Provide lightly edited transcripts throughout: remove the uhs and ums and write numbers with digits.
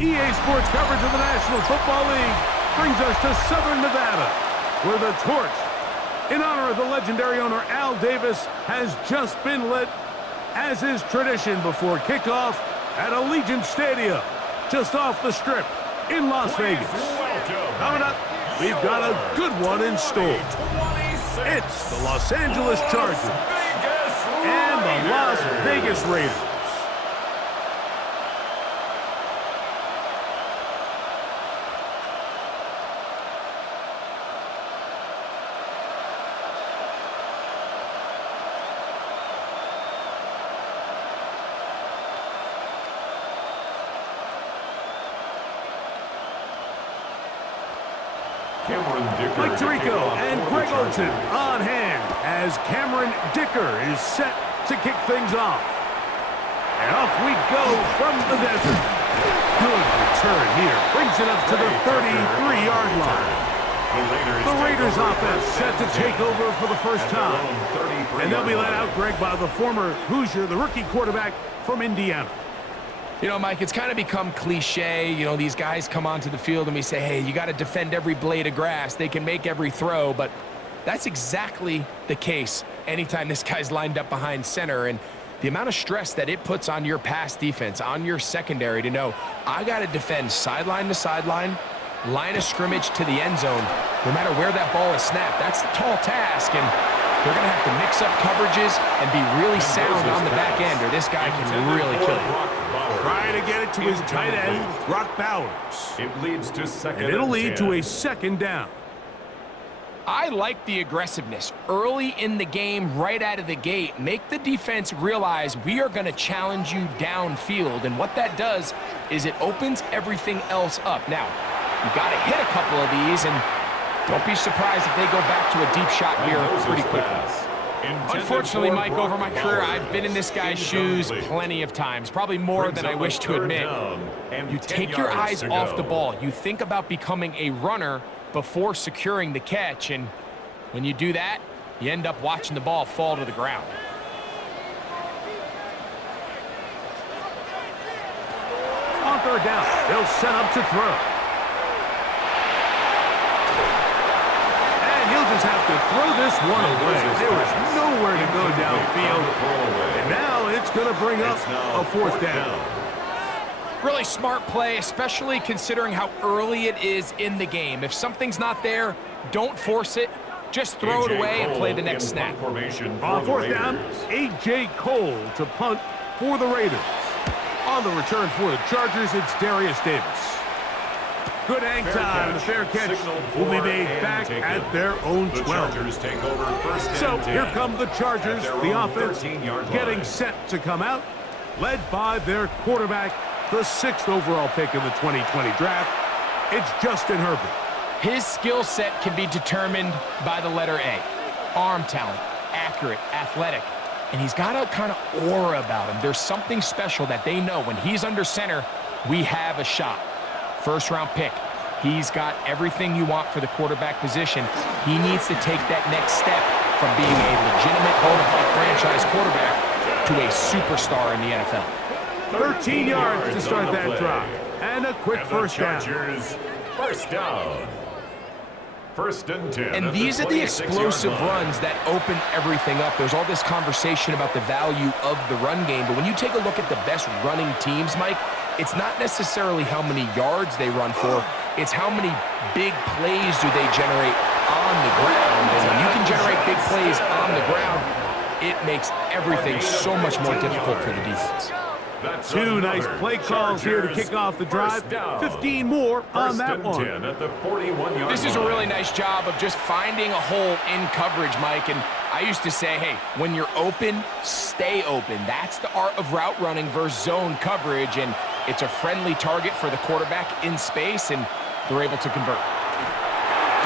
EA Sports coverage of the National Football League brings us to Southern Nevada, where the torch, in honor of the legendary owner Al Davis, has just been lit, as is tradition before kickoff at Allegiant Stadium, just off the Strip in Las Vegas. Coming up, we've got a good one in store. It's the Los Angeles Chargers and the Las Vegas Raiders. Mike Tirico and Greg Olsen on hand as Cameron Dicker is set to kick things off. And off we go from the desert. Good return here. Brings it up to the 33-yard line. The Raiders offense set to take over for the first time. And they'll be led out, Greg, by the former Hoosier, the rookie quarterback from Indiana. You know, Mike, it's kind of become cliche. You know, these guys come onto the field and we say, hey, you got to defend every blade of grass. They can make every throw, but that's exactly the case anytime this guy's lined up behind center. And the amount of stress that it puts on your pass defense, on your secondary to know, I got to defend sideline to sideline, line of scrimmage to the end zone, no matter where that ball is snapped. That's a tall task, and they're going to have to mix up coverages and be really sound on the back end, or this guy can really kill you. Trying to get it to his tight end, Brock Bowers. It leads to second and it'll lead 10. to a second down. I like the aggressiveness early in the game, right out of the gate. Make the defense realize we are going to challenge you downfield, and what that does is it opens everything else up. Now, you got to hit a couple of these, and don't be surprised if they go back to a deep shot here pretty quickly. Unfortunately, Mike, over my career, I've been in this guy's shoes plenty of times, probably more than I wish to admit. You take your eyes off the ball. You think about becoming a runner before securing the catch, and when you do that, you end up watching the ball fall to the ground. On third down, they'll set up to throw. He'll just have to throw this one away. There was nowhere to go downfield. And now it's going to bring up a fourth down. Really smart play, especially considering how early it is in the game. If something's not there, don't force it. Just throw it away and play the next snap. On fourth down, A.J. Cole to punt for the Raiders. On the return for the Chargers, it's Darius Davis. Good hang time. The fair catch will be made back at their own 12. So here come the Chargers, the offense getting set to come out, led by their quarterback, the 6th overall pick in the 2020 draft. It's Justin Herbert. His skill set can be determined by the letter A. Arm talent, accurate, athletic, and he's got a kind of aura about him. There's something special that they know when he's under center, we have a shot. First-round pick. He's got everything you want for the quarterback position. He needs to take that next step from being a legitimate bona fide franchise quarterback to a superstar in the NFL. 13 yards to start that drive. And a quick first down. First down. First and 10. And these are the explosive runs that open everything up. There's all this conversation about the value of the run game, but when you take a look at the best running teams, Mike, it's not necessarily how many yards they run for, it's how many big plays do they generate on the ground. And when you can generate big plays on the ground, it makes everything so much more difficult for the defense. Two nice play calls here to kick off the drive. 15 more on that one. This is a really nice job of just finding a hole in coverage, Mike. And I used to say, hey, when you're open, stay open. That's the art of route running versus zone coverage. And it's a friendly target for the quarterback in space, and they're able to convert.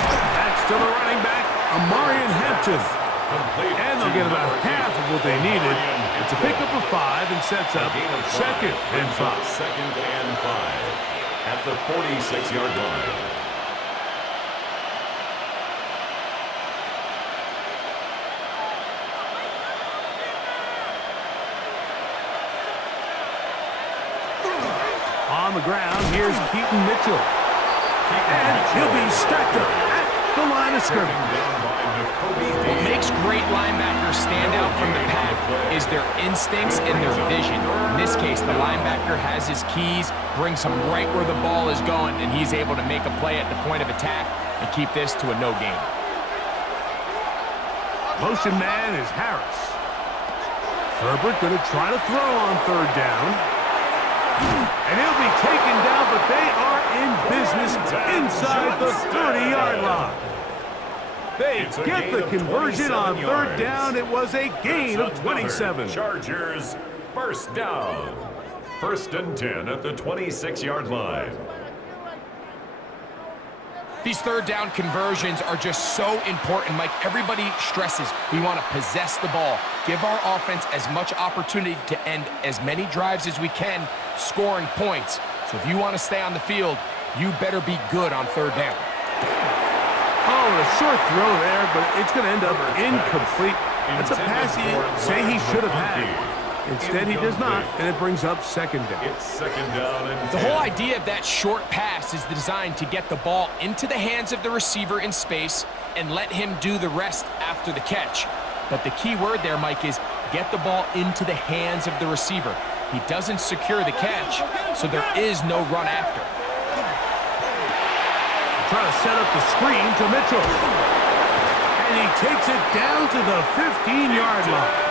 That's to the running back, Amarian Hampton. And they'll get about half of what they needed. It's a pickup of 5 and sets up second and 5. Second and 5 at the 46-yard line. on the ground. Here's Keaton Mitchell. And he'll be stacked up at the line of scrimmage. What makes great linebackers stand out from the pack is their instincts and their vision. In this case, the linebacker has his keys, brings him right where the ball is going, and he's able to make a play at the point of attack and keep this to a no gain. Motion man is Harris. Herbert going to try to throw on third down. And he'll be taken down, but they are in business inside the 30-yard line. They get the conversion on third down. It was a gain of 27. Chargers, first down. 1st and 10 at the 26-yard line. These third down conversions are just so important, Mike. Everybody stresses we want to possess the ball, give our offense as much opportunity to end as many drives as we can, scoring points. So if you want to stay on the field, you better be good on third down. Oh, a short throw there, but it's going to end up incomplete. That's a pass he say he should have had. Instead, he does not, and it brings up second down. It's second down and 10. The whole idea of that short pass is designed to get the ball into the hands of the receiver in space and let him do the rest after the catch. But the key word there, Mike, is get the ball into the hands of the receiver. He doesn't secure the catch, so there is no run after. Trying to set up the screen to Mitchell. And he takes it down to the 15-yard line.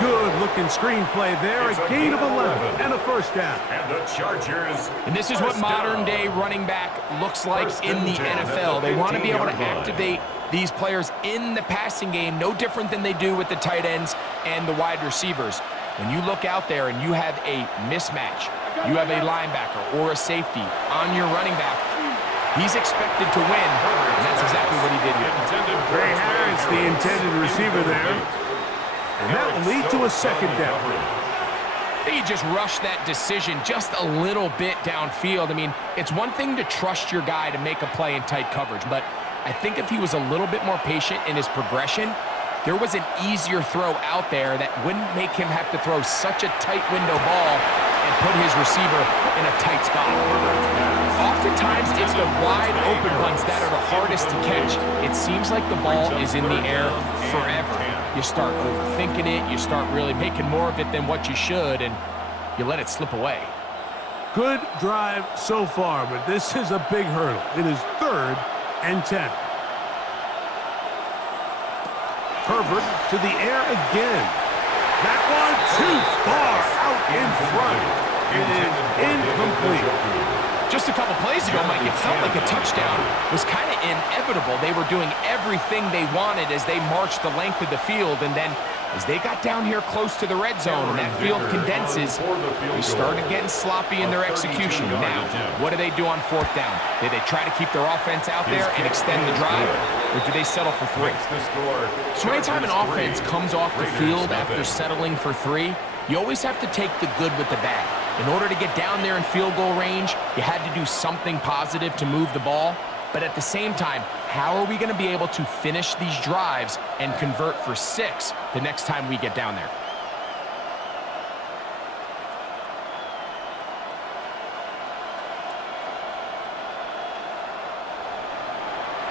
Good-looking screen play there. A gain of 11 and a first down. And the Chargers. And this is what modern-day running back looks like in the NFL. They want to be able to activate these players in the passing game, no different than they do with the tight ends and the wide receivers. When you look out there and you have a mismatch, you have a linebacker or a safety on your running back, he's expected to win, and that's exactly what he did here. Ray Harris, the intended receiver there. And that will lead to a second down. He just rushed that decision just a little bit downfield. I mean, it's one thing to trust your guy to make a play in tight coverage, but I think if he was a little bit more patient in his progression, there was an easier throw out there that wouldn't make him have to throw such a tight window ball and put his receiver in a tight spot. Oftentimes, it's the wide open ones that are the hardest to catch. It seems like the ball is in the air forever. You start overthinking it, you start really making more of it than what you should, and you let it slip away. Good drive so far, but this is a big hurdle. It is 3rd and 10. Herbert to the air again. That one too far out in front. It is incomplete. Just a couple plays ago, Mike, it felt like a touchdown was kind of inevitable. They were doing everything they wanted as they marched the length of the field, and then as they got down here close to the red zone and that field condenses, they started getting sloppy in their execution. Now, what do they do on 4th down? Did they try to keep their offense out there and extend the drive, or do they settle for 3? So anytime an offense comes off the field after settling for 3, you always have to take the good with the bad. In order to get down there in field goal range, you had to do something positive to move the ball. But at the same time, how are we going to be able to finish these drives and convert for 6 the next time we get down there?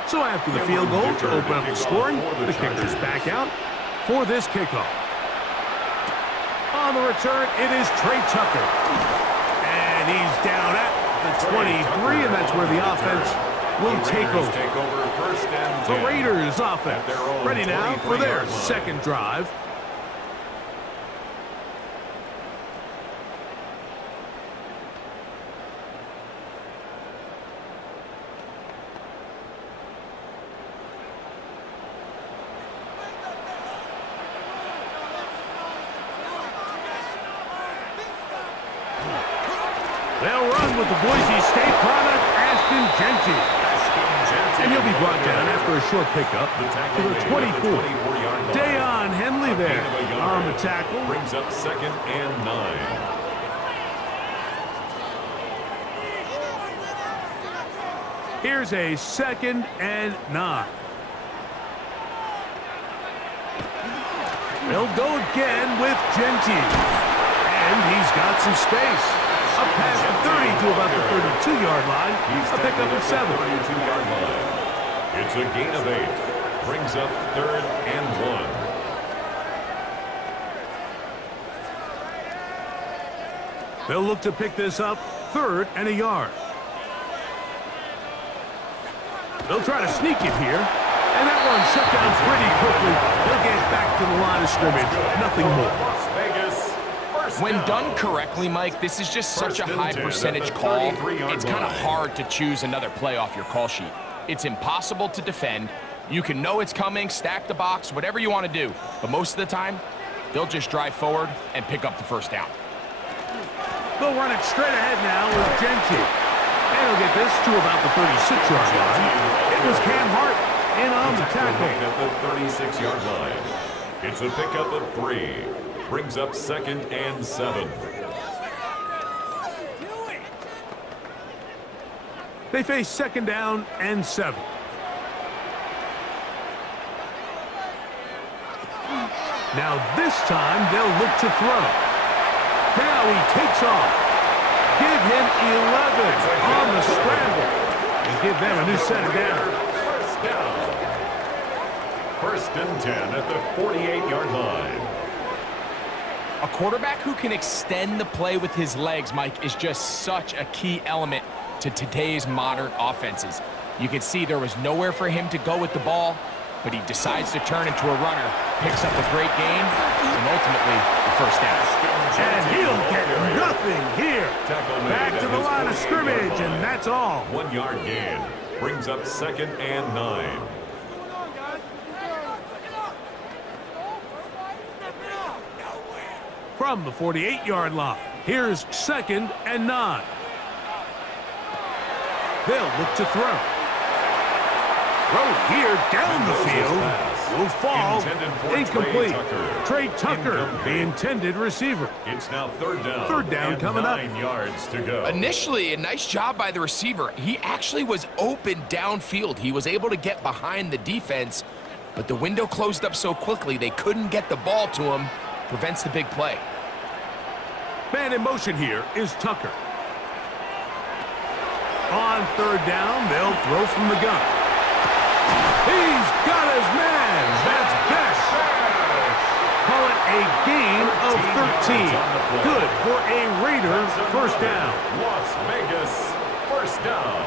So after the field goal to open up the scoring, the kicker's back out for this kickoff. On the return, it is Trey Tucker. And he's down at the 23, and that's where the offense will take over. The Raiders offense ready now for their second drive. They'll run with the Boise State product, Ashton Genty. And he'll be brought down after a short pickup to the 24. Dayon Henley there on the tackle. Brings up 2nd and 9. Here's a 2nd and 9. They'll go again with Genty. And he's got some space. Up past the 30 to about the 32-yard line. He's A pickup of 7. 32-yard line. It's a gain of 8. Brings up 3rd and 1. They'll look to pick this up 3rd and a yard. They'll try to sneak it here. And that one shut down pretty quickly. They'll get back to the line of scrimmage. Nothing more. Las Vegas, first When down. done correctly, Mike, this is just such a high percentage call. It's kind of hard to choose another play off your call sheet. It's impossible to defend. You can know it's coming, stack the box, whatever you want to do. But most of the time, they'll just drive forward and pick up the first down. They'll run it straight ahead now with Gentry. And he'll get this to about the 36-yard line. It was Cam Hart in on the tackle. At the 36-yard line. It's a pickup of 3. Brings up 2nd and 7. They face 2nd down and 7. Now this time they'll look to throw. Now he takes off. Give him 11 on the scramble. And give them a new set of downs. First down. 1st and 10 at the 48-yard line. A quarterback who can extend the play with his legs, Mike, is just such a key element to today's modern offenses. You can see there was nowhere for him to go with the ball, but he decides to turn into a runner, picks up a great gain, and ultimately the first down. And he'll get nothing here. Back to the line of scrimmage, and that's all. 1-yard gain. Brings up 2nd and 9. From the 48-yard line, here's 2nd and 9. They'll look to throw. Throw here down the field. Will fall. Incomplete. Trey Tucker, the intended receiver. It's now 3rd down. 3rd down and coming up. 9 yards to go. Initially, a nice job by the receiver. He actually was open downfield. He was able to get behind the defense, but the window closed up so quickly they couldn't get the ball to him. Prevents the big play. Man in motion here is Tucker. On 3rd down, they'll throw from the gun. He's got his man. That's Besh. Call it a gain of 13. Good for a Raiders first down. Las Vegas, first down.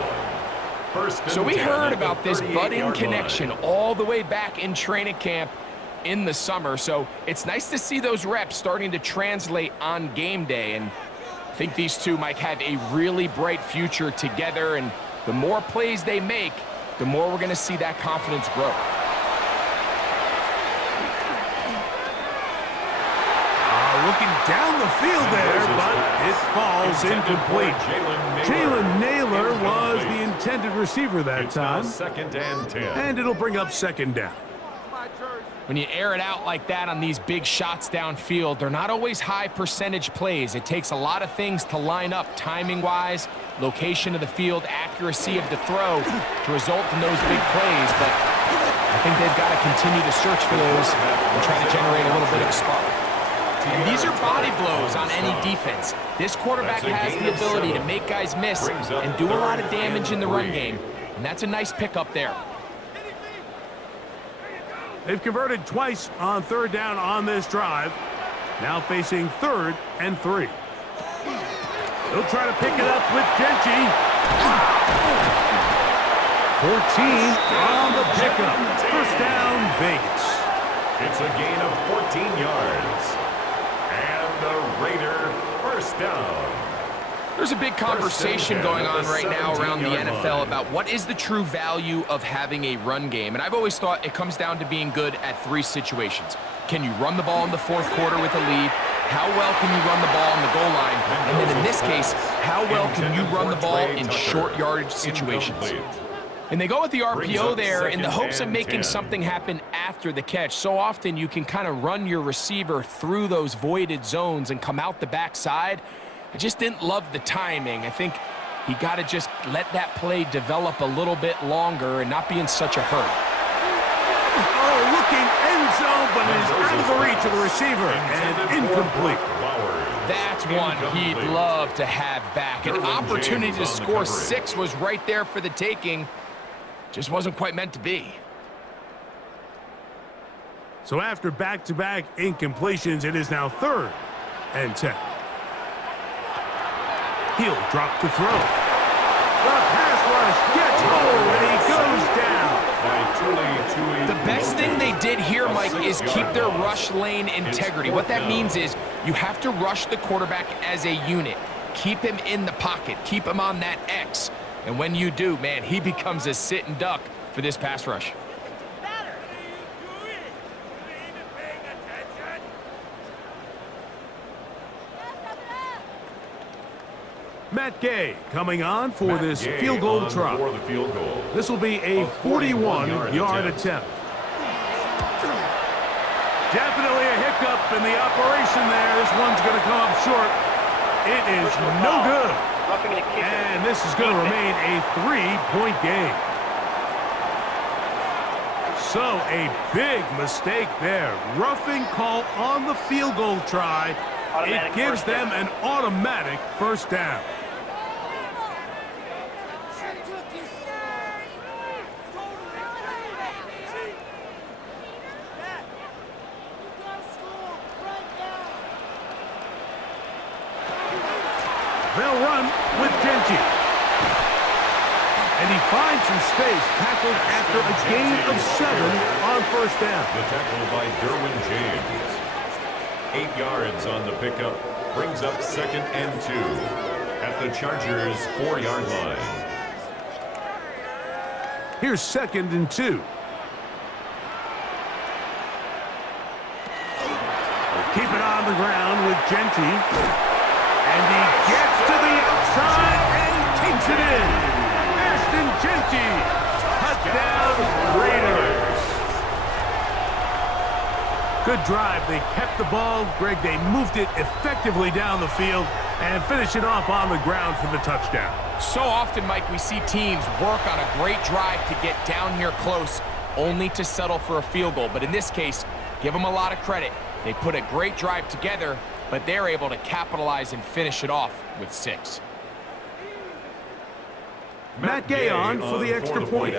So we heard about this budding 38-yard connection line. all the way back in training camp in the summer. So it's nice to see those reps starting to translate on game day. And I think these two might have a really bright future together. And the more plays they make, the more we're going to see that confidence grow. Looking down the field there, but it falls incomplete. Jalen Naylor was the intended receiver that It's now time. 2nd and 10. And it'll bring up 2nd down. When you air it out like that on these big shots downfield, they're not always high percentage plays. It takes a lot of things to line up timing-wise, location of the field, accuracy of the throw to result in those big plays. But I think they've got to continue to search for those and try to generate a little bit of a spark. And these are body blows on any defense. This quarterback has the ability to make guys miss and do a lot of damage in the run game. And that's a nice pickup there. They've converted twice on 3rd down on this drive. Now facing 3rd and 3. They'll try to pick it up with Gentry. 14 on the pickup. First down, Vegas. It's a gain of 14 yards. And the Raider first down. There's a big conversation going on right now around the NFL about what is the true value of having a run game. And I've always thought it comes down to being good at 3 situations. Can you run the ball in the 4th quarter with a lead? How well can you run the ball on the goal line? And then in this case, how well can you run the ball in short yardage situations? And they go with the RPO there in the hopes of making something happen after the catch. So often you can kind of run your receiver through those voided zones and come out the backside. I just didn't love the timing. I think he got to just let that play develop a little bit longer and not be in such a hurry. Oh, looking end zone, but it is out of the reach of the receiver and incomplete. That's one he'd love to have back. An opportunity to score 6 was right there for the taking. Just wasn't quite meant to be. So after back-to-back incompletions, it is now 3rd and 10. He'll drop to throw. The pass rush gets hold, and he goes down. The best thing they did here, Mike, is keep their rush lane integrity. What that means is you have to rush the quarterback as a unit. Keep him in the pocket. Keep him on that X. And when you do, man, he becomes a sitting duck for this pass rush. Matt Gay coming on for this field goal try. This will be a 41-yard attempt. Definitely a hiccup in the operation there. This one's going to come up short. It is no good. And this is going to remain a 3-point game. So a big mistake there. Roughing call on the field goal try. It gives them an automatic first down. They'll run with Genty. And he finds some space, tackled after a gain of 7 on first down. The tackle by Derwin James. 8 yards on the pickup, brings up 2nd and 2 at the Chargers' 4-yard line. Here's 2nd and 2. Keep it on the ground with Genty. And he gets to the outside and takes it in. Ashton Genty, touchdown Raiders. Good drive. They kept the ball. Greg, they moved it effectively down the field and finish it off on the ground for the touchdown. So often, Mike, we see teams work on a great drive to get down here close, only to settle for a field goal. But in this case, give them a lot of credit. They put a great drive together, but they're able to capitalize and finish it off with 6. Matt Gay on for the extra point.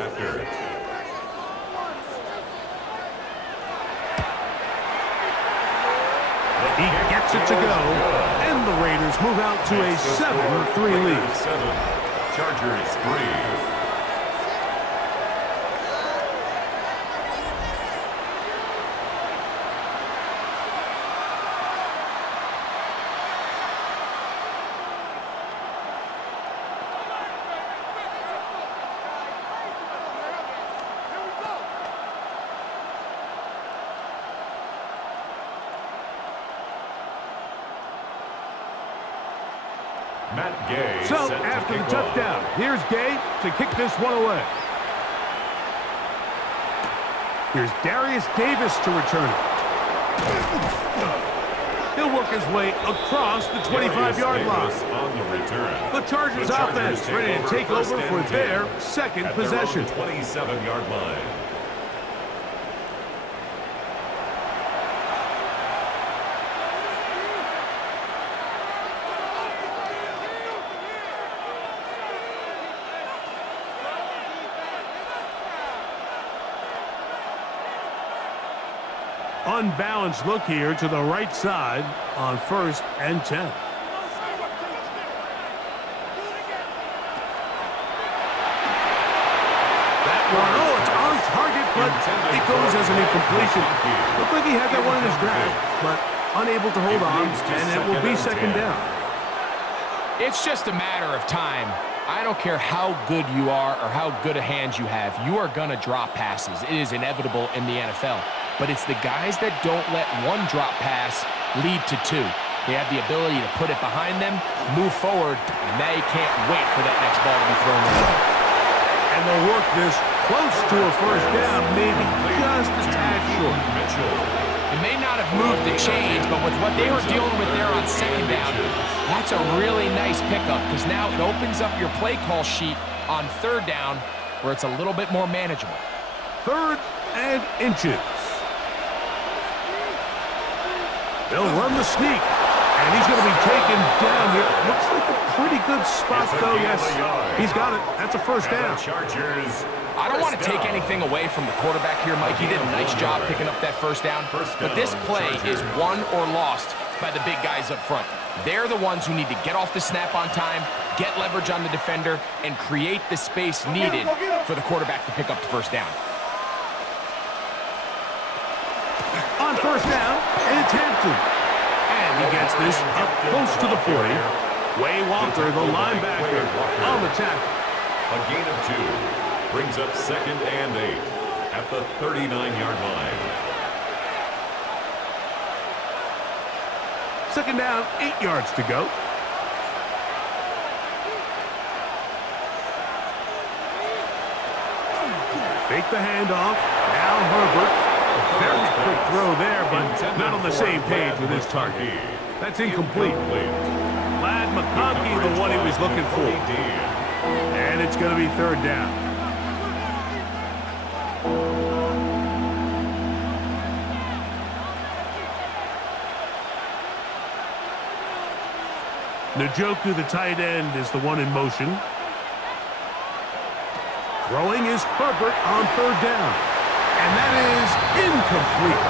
He gets it to go, and the Raiders move out to a 7-3 lead. 7, Chargers 3. So, after the touchdown, here's Gay to kick this one away. Here's Darius Davis to return it. He'll work his way across the 25-yard line. The Chargers offense ready to take over for their 2nd possession. 27-yard line. Unbalanced look here to the right side on 1st and 10. That one, oh, it's on target, but it goes as an incompletion. Looked like he had that one in his grasp, but unable to hold on, and it will be 2nd down. It's just a matter of time. I don't care how good you are or how good a hand you have. You are going to drop passes. It is inevitable in the NFL. But it's the guys that don't let one drop pass lead to 2. They have the ability to put it behind them, move forward, and now you can't wait for that next ball to be thrown their way. And they'll work this close to a first down, maybe just a tad short. It may not have moved the chains, but with what they were dealing with there on 2nd down, that's a really nice pickup because now it opens up your play call sheet on 3rd down where it's a little bit more manageable. 3rd and inches. They'll run the sneak, And he's going to be taken down here. Looks like a pretty good spot, though. Yes, he's got it. That's a first down. Chargers. I don't want to take anything away from the quarterback here, Mike. He did a nice job picking up that first down. But this play is won or lost by the big guys up front. They're the ones who need to get off the snap on time, get leverage on the defender, and create the space needed for the quarterback to pick up the first down. On first down, it's Hampton. And he gets this up close to the 40. Way Walker, the linebacker, on the tackle. A gain of 2. Brings up 2nd and 8 at the 39-yard line. 2nd down, 8 yards to go. Fake the handoff. Now Herbert. A very quick throw there, but not on the same page with his target. That's incomplete. Lad McConkey, the one he was looking for. And it's going to be 3rd down. Njoku, the tight end, is the one in motion. Throwing is Herbert on 3rd down. And that is incomplete.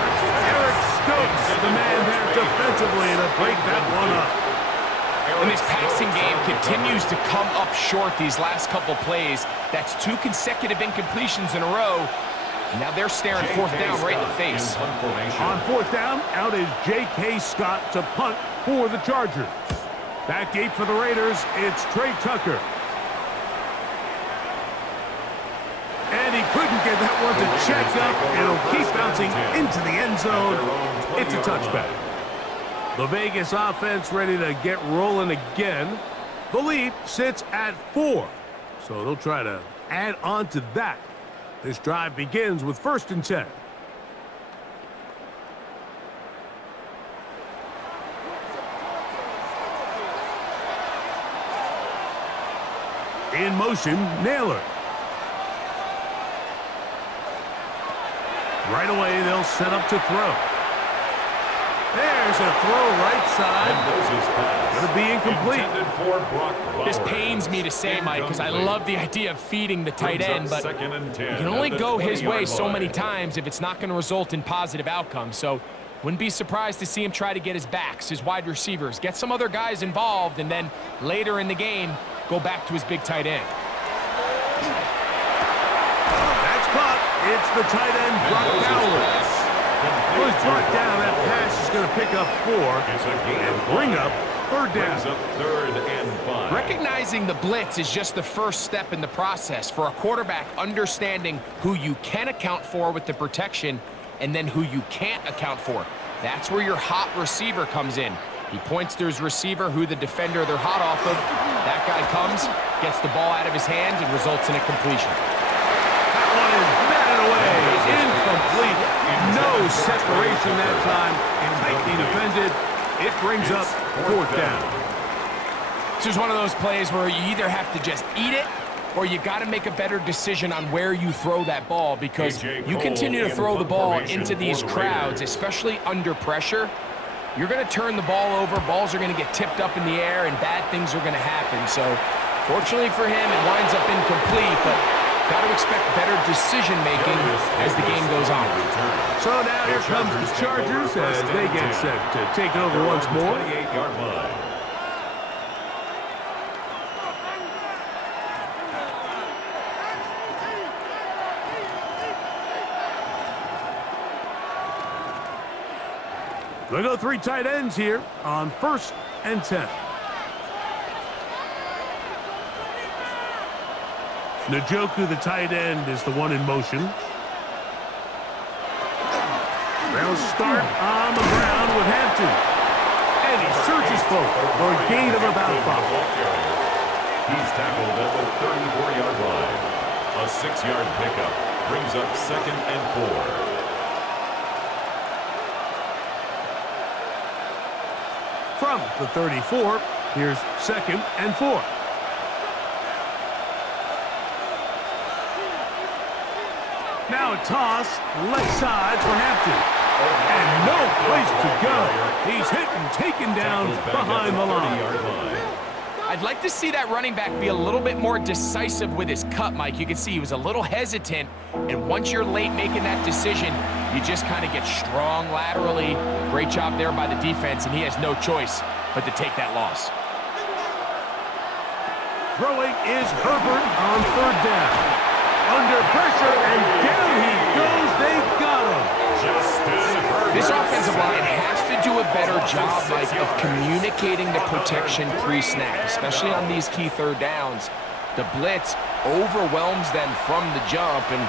Eric Stokes, the man there defensively, to break that one up. And this passing game continues to come up short these last couple plays. That's 2 consecutive incompletions in a row. And now they're staring 4th down right in the face. On 4th down, out is J.K. Scott to punt for the Chargers. Back deep for the Raiders, it's Trey Tucker. And he couldn't get that one to check up. It'll keep bouncing into the end zone. It's a touchback. The Vegas offense ready to get rolling again. The lead sits at 4. So they'll try to add on to that. This drive begins with 1st and 10. In motion, Naylor. Right away, they'll set up to throw. There's a throw right side. Going to be incomplete. This pains me to say, Mike, because I love the idea of feeding the tight end, but you can only go his way so many times if it's not going to result in positive outcomes. So wouldn't be surprised to see him try to get his backs, his wide receivers, get some other guys involved, and then later in the game, go back to his big tight end. That's caught. It's the tight end, Brock Bowers. Well, he's brought down. That pass is going to pick up 4 and bring up 3rd down. 3rd and 5. Recognizing the blitz is just the first step in the process for a quarterback understanding who you can account for with the protection and then who you can't account for. That's where your hot receiver comes in. He points to his receiver, who the defender they're hot off of. That guy comes, gets the ball out of his hands, and results in a completion. That one is batted away. Incomplete. No separation that time. Tightly defended. It brings up 4th down. This is one of those plays where you either have to just eat it or you got to make a better decision on where you throw that ball, because you continue to throw the ball into these crowds, especially under pressure. You're going to turn the ball over, balls are going to get tipped up in the air, and bad things are going to happen. So, fortunately for him, it winds up incomplete, but got to expect better decision-making as the game goes on. So now here comes the Chargers as they get set to take over once more. 28-yard line. They'll go 3 tight ends here on 1st and 10. Njoku, the tight end, is the one in motion. They'll start on the ground with Hampton. And he surges forward for a gain of about 5. He's tackled at the 34-yard line. A 6-yard pickup brings up 2nd and 4. From the 34, here's 2nd and 4. Now a toss, left side for Hampton. And no place to go. He's hit and taken down behind the line. I'd like to see that running back be a little bit more decisive with his cut, Mike. You can see he was a little hesitant, and once you're late making that decision, you just kind of get strong laterally. Great job there by the defense, and he has no choice but to take that loss. Throwing is Herbert on third down. Under pressure, and down he goes. They got him. This offensive line has to do a better job, Mike, of communicating the protection pre-snap, especially on these key third downs. The blitz overwhelms them from the jump, and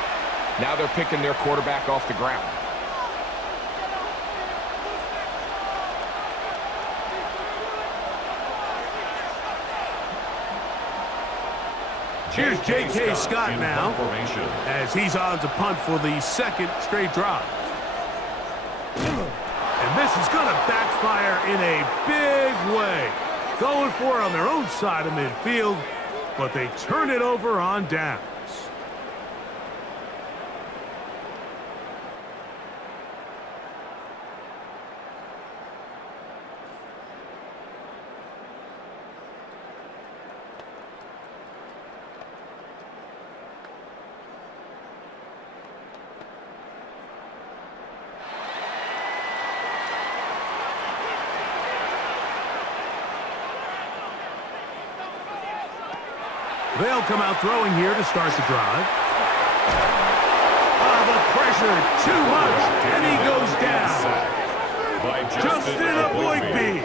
now they're picking their quarterback off the ground. Here's J.K. Scott now, as he's on to punt for the second straight drive. And this is going to backfire in a big way. Going for it on their own side of midfield, but they turn it over on downs. They'll come out throwing here to start the drive. The pressure, too much, and he goes down. Justin Eboigbe.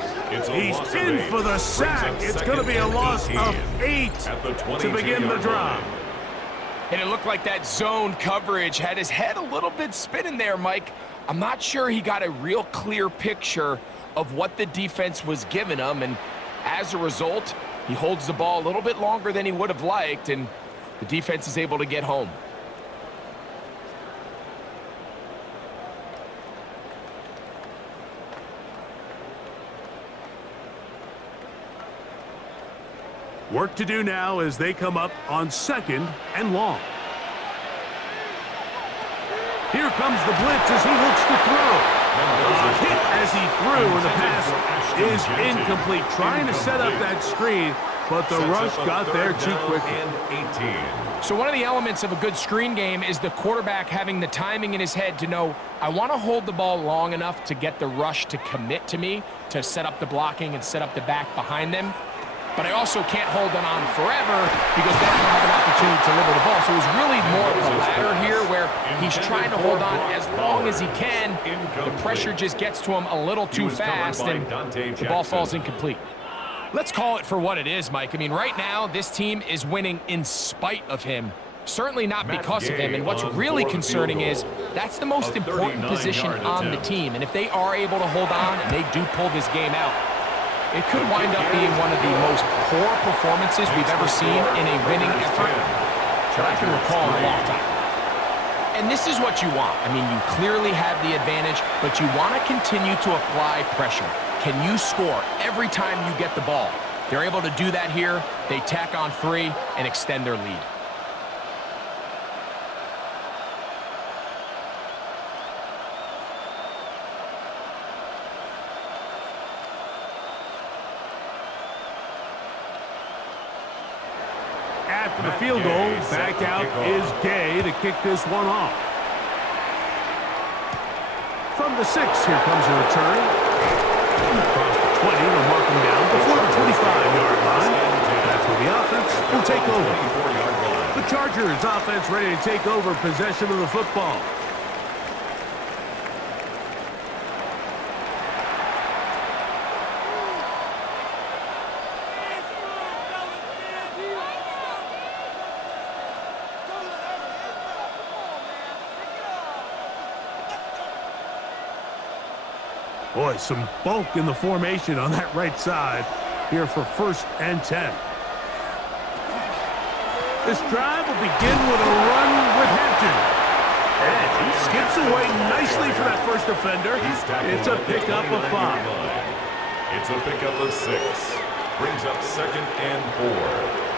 He's in for the sack. It's going to be a loss of 8 to begin the drive. And it looked like that zone coverage had his head a little bit spinning there, Mike. I'm not sure he got a real clear picture of what the defense was giving him, and as a result, he holds the ball a little bit longer than he would have liked, and the defense is able to get home. Work to do now as they come up on second and long. Here comes the blitz as he looks to throw. Hit as he threw, and the pass is incomplete. Trying to set up that screen, but the rush got there too quickly. So one of the elements of a good screen game is the quarterback having the timing in his head to know, I want to hold the ball long enough to get the rush to commit to me, to set up the blocking and set up the back behind them. But I also can't hold it on forever because then I don't have an opportunity to deliver the ball. So it was really more of the latter here where he's trying to hold on as long as he can. The pressure just gets to him a little too fast, and the ball falls incomplete. Let's call it for what it is, Mike. I mean, right now, this team is winning in spite of him. Certainly not because of him. And what's really concerning is that's the most important position on the team. And if they are able to hold on and they do pull this game out, it could wind up being one of the most poor performances we've ever seen in a winning effort that I can recall in a long time. And this is what you want. I mean, you clearly have the advantage, but you want to continue to apply pressure. Can you score every time you get the ball? They're able to do that here. They tack on 3 and extend their lead. After the field goal, back out is Gay to kick this one off. From the 6, here comes a return. Across the 20, they'll mark him down before the 25-yard line. That's where the offense will take over. The Chargers offense ready to take over possession of the football. Boy, some bulk in the formation on that right side here for 1st and 10. This drive will begin with a run with Hampton. And he skips away nicely for that first defender. It's a pickup of 5. It's a pickup of 6. Brings up 2nd and 4.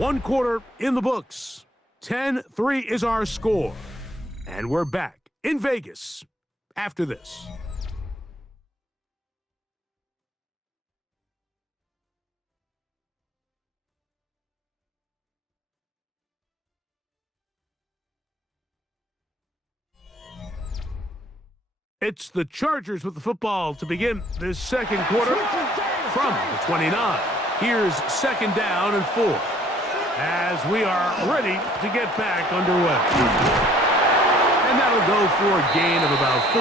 One quarter in the books. 10-3 is our score. And we're back in Vegas after this. It's the Chargers with the football to begin this second quarter from the 29. Here's second down and 4 as we are ready to get back underway. And that'll go for a gain of about 4.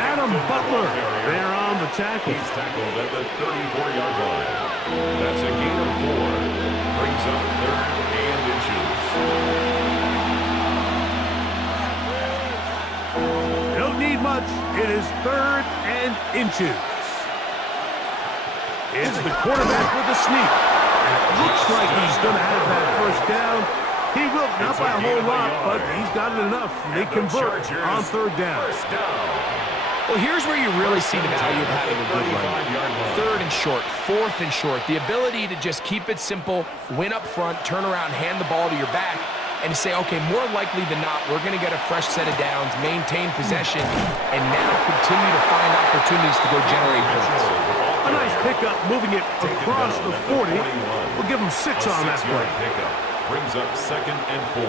Adam Butler there on the tackle. He's tackled at the 34-yard line. That's a gain of 4. Brings up 3rd and inches. Don't need much. It is 3rd and inches. It's the quarterback with the sneak. And it looks like he's going to have that first down. He will, not by a whole lot, but he's got it enough. They convert on 3rd down. Well, here's where you really see the value of having a good run. 3rd and short, 4th and short. The ability to just keep it simple, win up front, turn around, hand the ball to your back, and say, okay, more likely than not, we're going to get a fresh set of downs, maintain possession, and now continue to find opportunities to go generate points. A nice pickup, moving it across the 40. We'll give him 6 on that play. Pickup brings up 2nd and 4.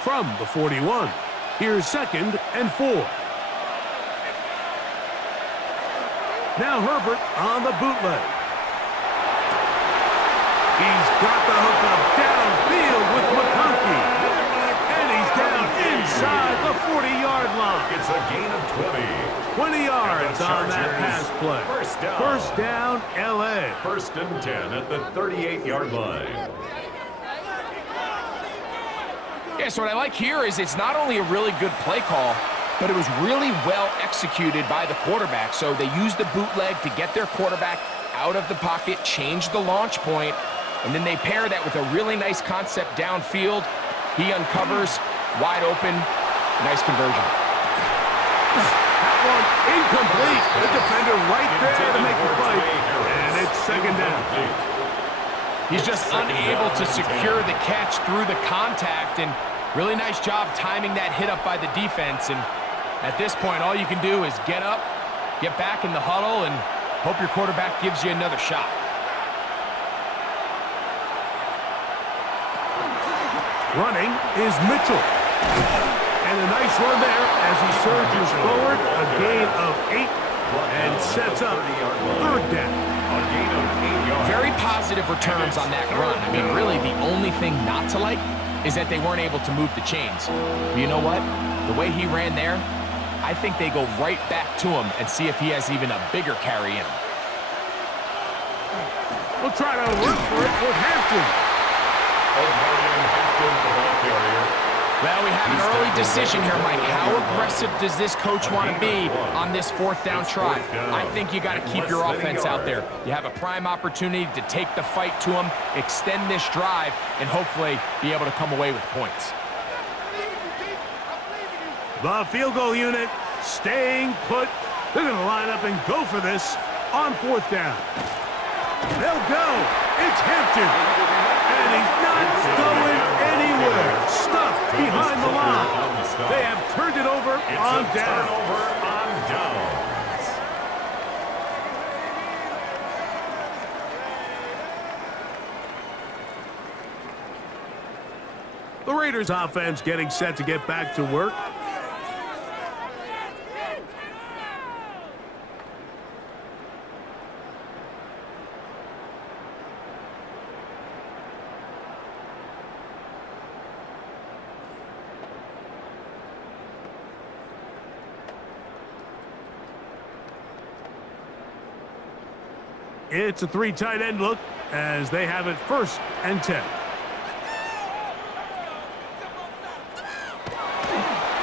From the 41, here's 2nd and 4. Now Herbert on the bootleg. He's got the hook up downfield with McConkey. And he's down inside the 40-yard line. It's a gain of 20. 20 yards on that pass play. First down, L.A. 1st and 10 at the 38-yard line. Yeah, so what I like here is it's not only a really good play call, but it was really well executed by the quarterback. So they used the bootleg to get their quarterback out of the pocket, change the launch point, and then they pair that with a really nice concept downfield. He uncovers, wide open, nice conversion. That one incomplete. The defender right there to make the play, and it's 2nd down. He's just unable to secure the catch through the contact, and really nice job timing that hit up by the defense. And at this point, all you can do is get up, get back in the huddle, and hope your quarterback gives you another shot. Running is Mitchell. And a nice run there as he surges forward, a gain of 8, and sets up 3rd down. A gain of 8 yards. Very positive returns on that run. I mean, really, the only thing not to like is that they weren't able to move the chains. But you know what? The way he ran there, I think they go right back to him and see if he has even a bigger carry in him. We'll try to work for it with Hampton. Well, we have an early decision here, Mike. How aggressive does this coach want to be on this 4th down try? I think you got to keep your offense out there. You have a prime opportunity to take the fight to him, extend this drive, and hopefully be able to come away with points. The field goal unit staying put. They're going to line up and go for this on 4th down. They'll go. It's Hampton. And he's not going anywhere. Stuffed behind the line. They have turned it over on down. Turnover on downs. The Raiders offense getting set to get back to work. It's a 3 tight end look as they have it 1st and 10.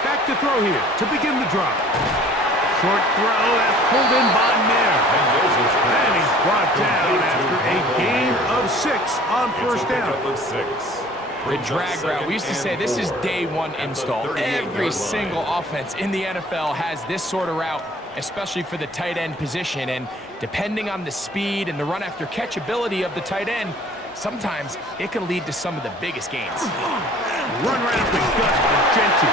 Back to throw here to begin the drive. Short throw that's pulled in by Nair. And he's brought down after a gain of 6 on 1st down. The drag route. We used to say this is day 1 install. Every single offense in the NFL has this sort of route especially for the tight end position. And depending on the speed and the run after catch ability of the tight end, sometimes it can lead to some of the biggest gains. Run right up the gut of Genty.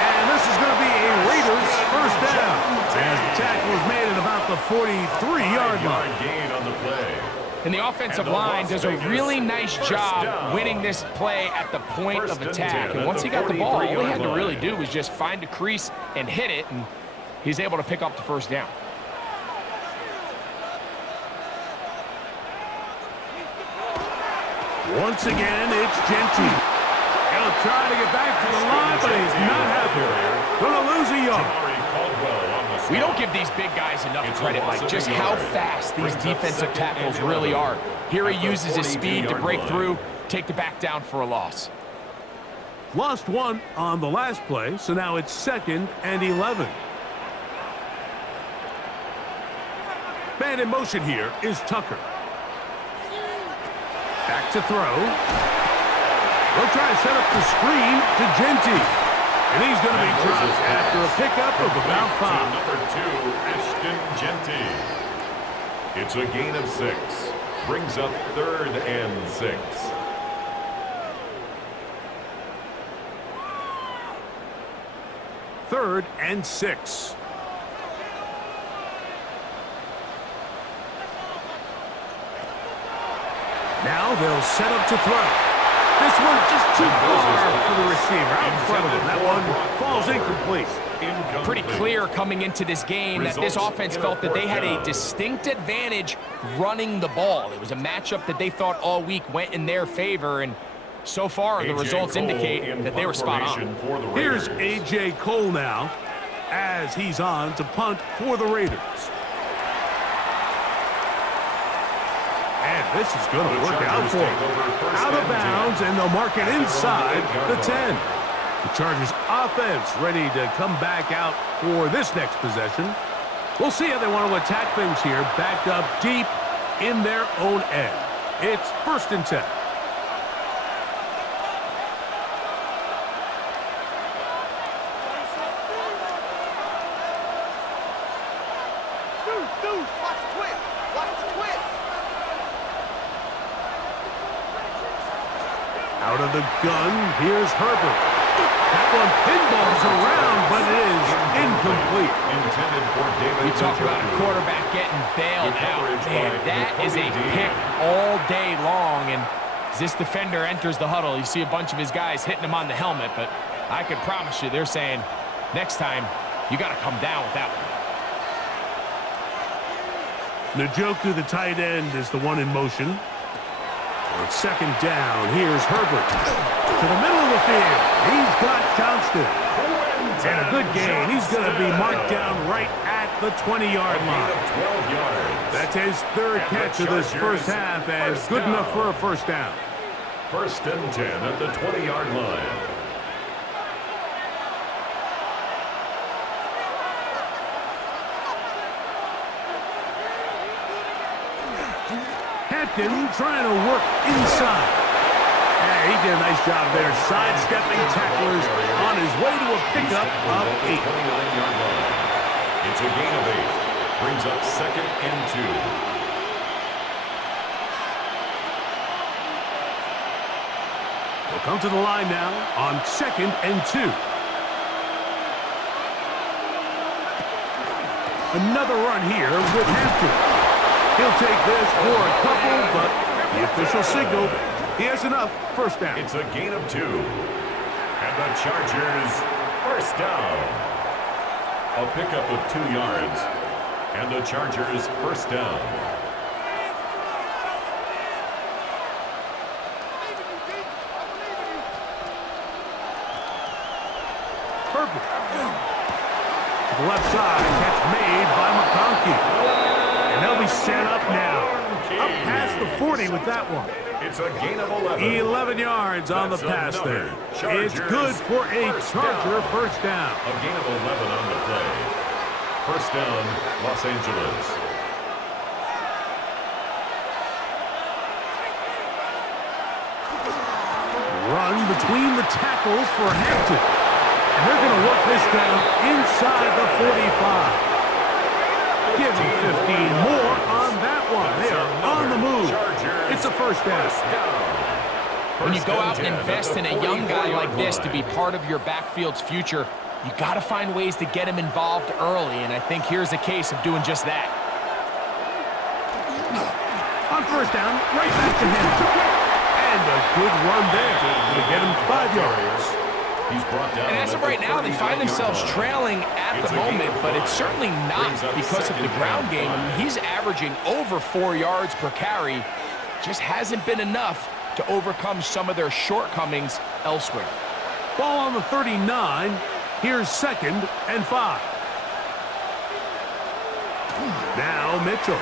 And this is going to be a Raiders first down, as the tackle is made at about the 43-yard line. Gain on the play. And the offensive line does a really nice job winning this play at the point of attack. And once he got the ball, all he had to really do was just find a crease and hit it, and he's able to pick up the first down. Once again, it's Genty. He'll try to get back to the line, but he's not happy. Going to lose a yard. We don't give these big guys enough credit, like just how fast these defensive tackles really are. Here he uses his speed to break through, take the back down for a loss. Lost one on the last play, so now it's 2nd and 11. Man in motion here is Tucker. Back to throw. They'll try to set up the screen to Genty. And he's going to be dropped after a pickup of about 5. Number 2, Ashton Genty. It's a gain of 6. Brings up 3rd and 6. Third and 6. Now they'll set up to throw. This one just too far for the receiver. Out in front of him. That one falls incomplete. Pretty clear coming into this game that this offense felt that they had a distinct advantage running the ball. It was a matchup that they thought all week went in their favor, and so far the results indicate that they were spot on. Here's A.J. Cole now as he's on to punt for the Raiders. And this is going to work out for him. Out of bounds, and they'll mark it inside the 10. The Chargers offense ready to come back out for this next possession. We'll see how they want to attack things here, backed up deep in their own end. It's 1st and 10. Out of the gun, here's Herbert. That one pinballs around, but it is incomplete. We talk about a quarterback getting bailed out. Man, that is a pick all day long, and as this defender enters the huddle, you see a bunch of his guys hitting him on the helmet, but I can promise you they're saying, next time, you got to come down with that one. Njoku, the tight end, is the one in motion. On 2nd down, here's Herbert. To the middle of the field. He's got Johnston. And a good gain. He's going to be marked down right at the 20-yard line. That's his 3rd catch of this first half, and good enough for a first down. 1st and 10 at the 20-yard line. Trying to work inside. Yeah, he did a nice job there, sidestepping tacklers on his way to a pickup of 8. It's a gain of 8. Brings up 2nd and 2. We'll come to the line now on 2nd and 2. Another run here with Hampton. He'll take this for a couple, but the official signal, he has enough. First down. It's a gain of 2. And the Chargers, first down. A pickup of 2 yards. And the Chargers, first down. Herbert. To the left side, catch made by McConkey. And they'll be set up now. Up past the 40 with that one. It's a gain of 11. 11 yards on the pass there. It's good for a Charger first down. A gain of 11 on the play. First down, Los Angeles. Run between the tackles for Hampton. And they're going to work this down inside the 45. Give him 15 more on that one. They are on the move. It's a first down. When you go out and invest in a young guy like this to be part of your backfield's future, you got to find ways to get him involved early, and I think here's a case of doing just that. On first down, right back to him. And a good run there to get him 5 yards. He's brought down. And as of right now, they find themselves trailing at the moment, but it's certainly not because of the ground game. I mean, he's averaging over 4 yards per carry. Just hasn't been enough to overcome some of their shortcomings elsewhere. Ball on the 39. Here's 2nd and 5. Now Mitchell.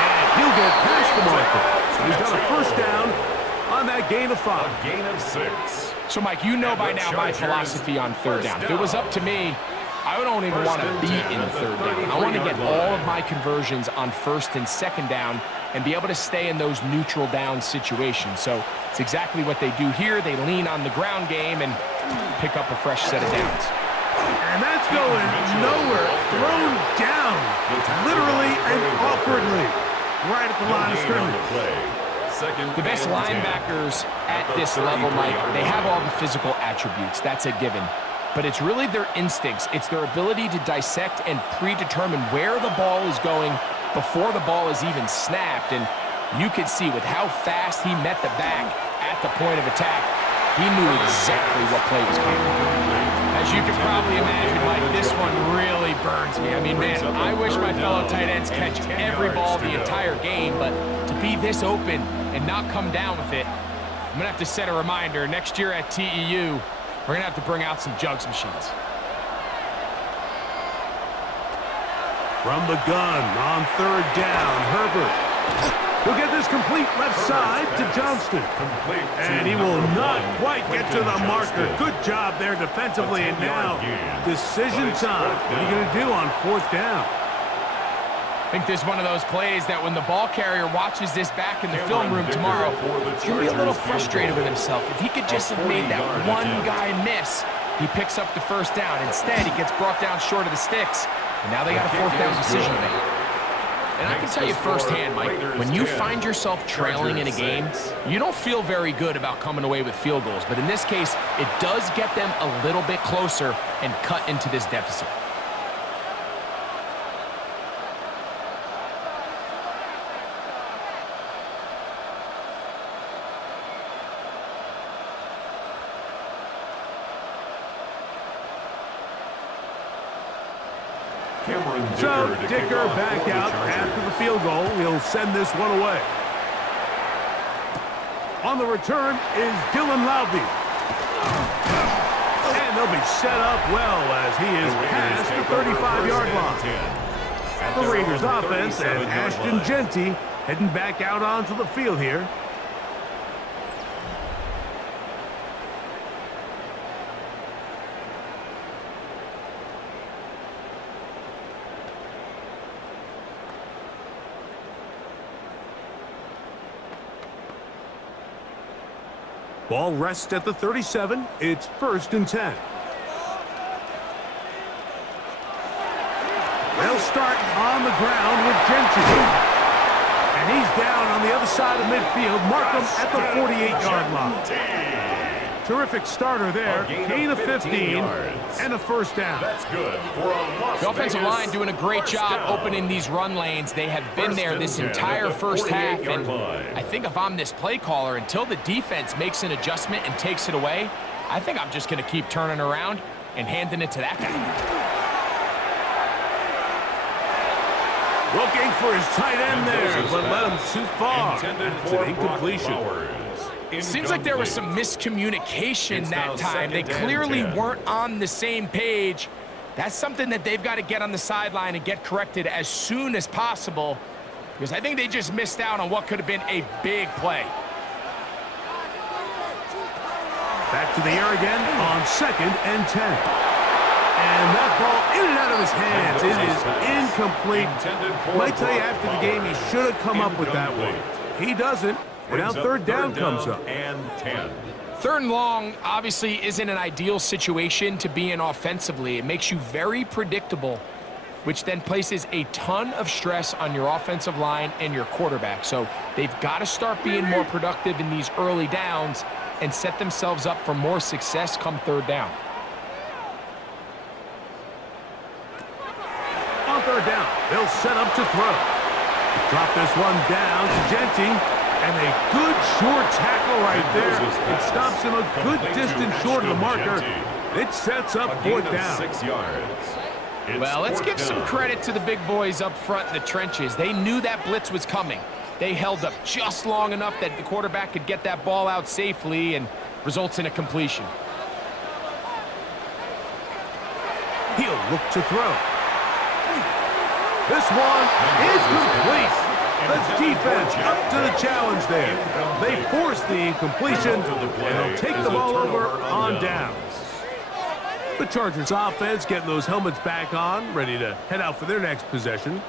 And he'll get past the marker. So he's got a first down on that gain of 5. A gain of 6. So, Mike, you know by now my philosophy on third down. If it was up to me, I don't even want to be in third down. I want to get all of my conversions on 1st and 2nd down and be able to stay in those neutral down situations. So it's exactly what they do here. They lean on the ground game and pick up a fresh set of downs. And that's going nowhere. Thrown down, literally and awkwardly, right at the line of scrimmage. The best linebackers at this level, Mike, they have all the physical attributes. That's a given. But it's really their instincts. It's their ability to dissect and predetermine where the ball is going before the ball is even snapped. And you could see with how fast he met the back at the point of attack, he knew exactly what play was coming. As you can probably imagine, Mike, this one really burns me. I mean, man, I wish my fellow tight ends catch every ball the entire game, but to be this open and not come down with it, I'm going to have to set a reminder. Next year at TEU, we're going to have to bring out some jugs machines. From the gun on 3rd down, Herbert. He'll get this complete left side to Johnston. And he will not quite get to the marker. Good job there defensively. And now, decision time. What are you going to do on 4th down? I think this is one of those plays that when the ball carrier watches this back in the film room tomorrow, he's going to be a little frustrated with himself. If he could just have made that one guy miss, he picks up the 1st down. Instead, he gets brought down short of the sticks. And now they got a 4th down decision to make. And I can tell you firsthand, Mike, when you find yourself trailing in a game, you don't feel very good about coming away with field goals. But in this case, it does get them a little bit closer and cut into this deficit. So Dicker back out after the field goal. He'll send this one away. On the return is Dylan Loudby. And they'll be set up well as he is past the 35-yard line. The Raiders offense and Ashton Genty heading back out onto the field here. Ball rests at the 37. It's 1st and 10. They'll start on the ground with Gentry. And he's down on the other side of midfield. Markham at the 48-yard line. Terrific starter there. Gain of 15 and a 1st down. That's good for a Las The offensive Vegas line doing a great job opening these run lanes. They have been there this entire first half. And I think if I'm this play caller, until the defense makes an adjustment and takes it away, I think I'm just going to keep turning around and handing it to that guy. Looking for his tight end there, but let him too far. It's an incompletion. Seems like there was some miscommunication that time. They clearly weren't on the same page. That's something that they've got to get on the sideline and get corrected as soon as possible, because I think they just missed out on what could have been a big play. Back to the air again on 2nd and 10. And that ball in and out of his hands. It is incomplete. Might tell you after the game he should have come up with that one. He doesn't. And now 3rd down comes up. And 10. 3rd and long obviously isn't an ideal situation to be in offensively. It makes you very predictable. which then places a ton of stress on your offensive line and your quarterback. So they've got to start being more productive in these early downs and set themselves up for more success come third down. On third down, they'll set up to throw. Drop this one down to Genty, and a good short tackle right there. It stops him a good distance short of the marker. It sets up fourth down. 6 yards. Well, let's give some credit to the big boys up front in the trenches. They knew that blitz was coming. They held up just long enough that the quarterback could get that ball out safely and results in a completion. He'll look to throw. This one is complete. The defense up to the challenge there. They force the incompletion, and they'll take the ball over on downs. The Chargers offense getting those helmets back on, ready to head out for their next possession.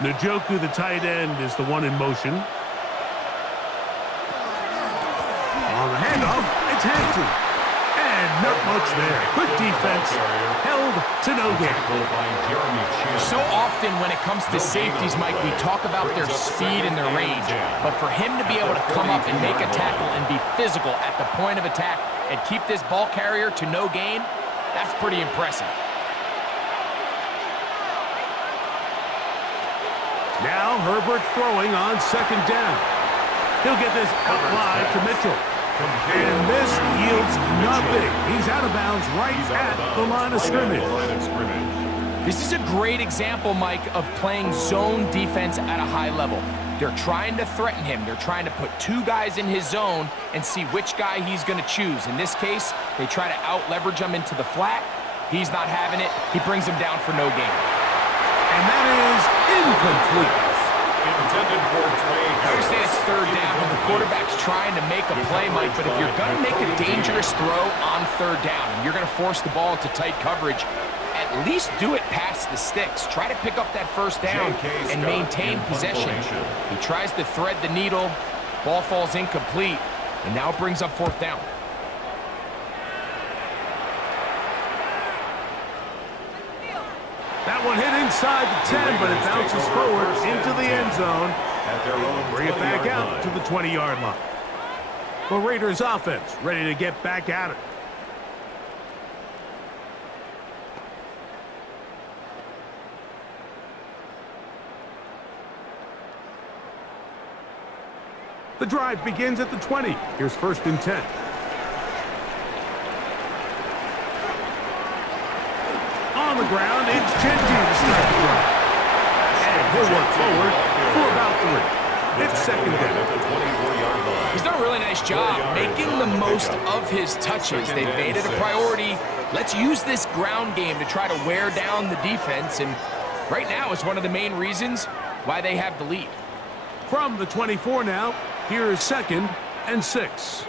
Njoku, the tight end, is the one in motion. On the handoff, it's Hampton. And not much there. Quick defense, held to no gain. So often when it comes to safeties, Mike, we talk about their speed and their range. But for him to be able to come up and make a tackle and be physical at the point of attack and keep this ball carrier to no gain, that's pretty impressive. Now Herbert throwing on second down. He'll get this out wide to Mitchell. And this yields nothing. He's out of bounds right at the line of scrimmage. This is a great example, Mike, of playing zone defense at a high level. They're trying to threaten him. They're trying to put two guys in his zone and see which guy he's going to choose. In this case, they try to out-leverage him into the flat. He's not having it. He brings him down for no gain. And that is incomplete. I understand it's third down when the quarterback's trying to make a play, Mike, but if you're going to make a dangerous throw on third down and you're going to force the ball into tight coverage, at least do it past the sticks. Try to pick up that first down and maintain possession. He tries to thread the needle. Ball falls incomplete, and now it brings up fourth down. That one hit inside the 10, but it bounces forward into the end zone. Bring it back out to the 20-yard line. The Raiders offense ready to get back at it. The drive begins at the 20. Here's 1st and 10. On the ground, it's Genty to start the drive. And he'll work forward for about 3. It's 2nd down. He's done a really nice job making the most of his touches. They've made it a priority. Let's use this ground game to try to wear down the defense, and right now it's one of the main reasons why they have the lead. From the 24 now, here is 2nd and 6.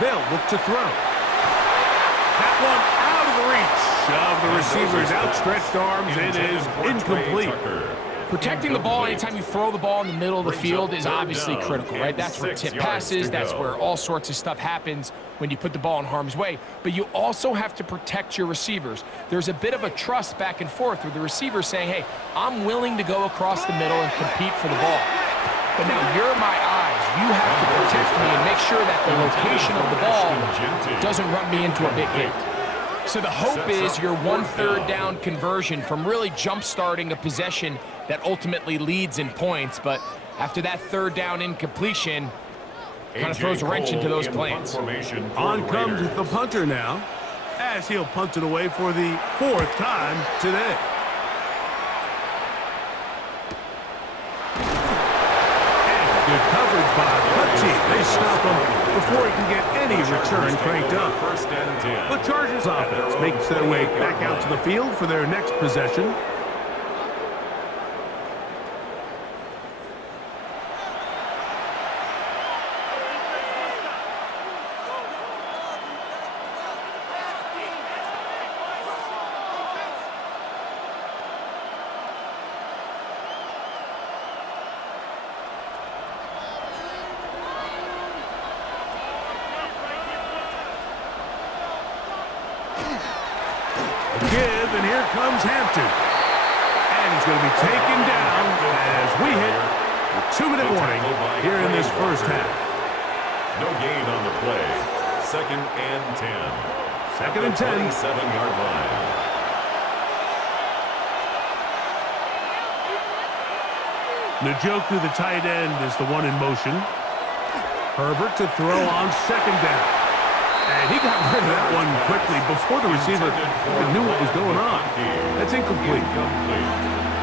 They'll look to throw. That one out of the reach of the receiver's outstretched arms. It is incomplete. Protecting the ball anytime you throw the ball in the middle of the field is obviously critical, right? That's where tip passes, that's where all sorts of stuff happens when you put the ball in harm's way. But you also have to protect your receivers. There's a bit of a trust back and forth with the receiver saying, hey, I'm willing to go across the middle and compete for the ball. But now you're my eyes. You have to protect me and make sure that the location of the ball doesn't run me into a big hit. So the hope is your 1/3 down conversion from really jump-starting a possession that ultimately leads in points. But after that 3rd down incompletion, kind of throws a wrench into those plans. On comes the punter now, as he'll punt it away for the 4th time today. Good coverage by the punt team. They stop him before he can get any return cranked up. The Chargers offense makes their way back out to the field for their next possession. here comes Hampton. And he's going to be taken down as we hit the 2-minute warning here in this first half. No gain on the play. 2nd and 10. 2nd and 10. 27-yard line. Njoku, the tight end, is the one in motion. Herbert to throw on 2nd down. And he got rid of that one quickly before the receiver even knew what was going on. That's incomplete.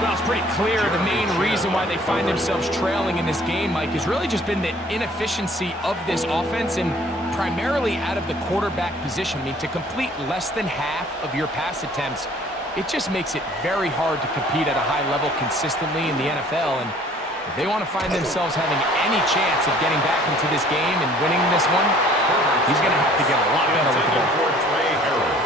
Well, it's pretty clear the main reason why they find themselves trailing in this game, Mike, has really just been the inefficiency of this offense and primarily out of the quarterback position. I mean, to complete less than half of your pass attempts, it just makes it very hard to compete at a high level consistently in the NFL. And if they want to find themselves having any chance of getting back into this game and winning this one, he's going to have to get a lot better with the ball.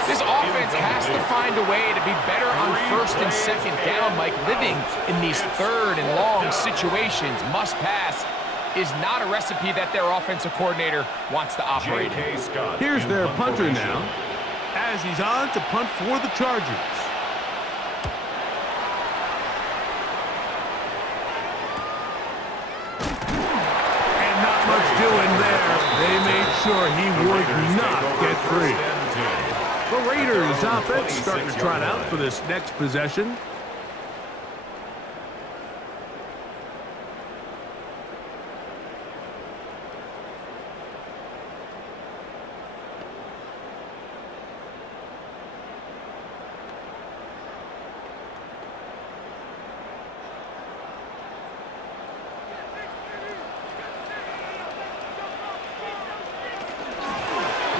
This offense has to find a way to be better on 1st and 2nd down, Mike. Living in these 3rd and long situations, must pass, is not a recipe that their offensive coordinator wants to operate in. Here's their punter now, as he's on to punt for the Chargers. And not much doing there. They made sure he would not get free. The Raiders offense starting to trot out for this next possession.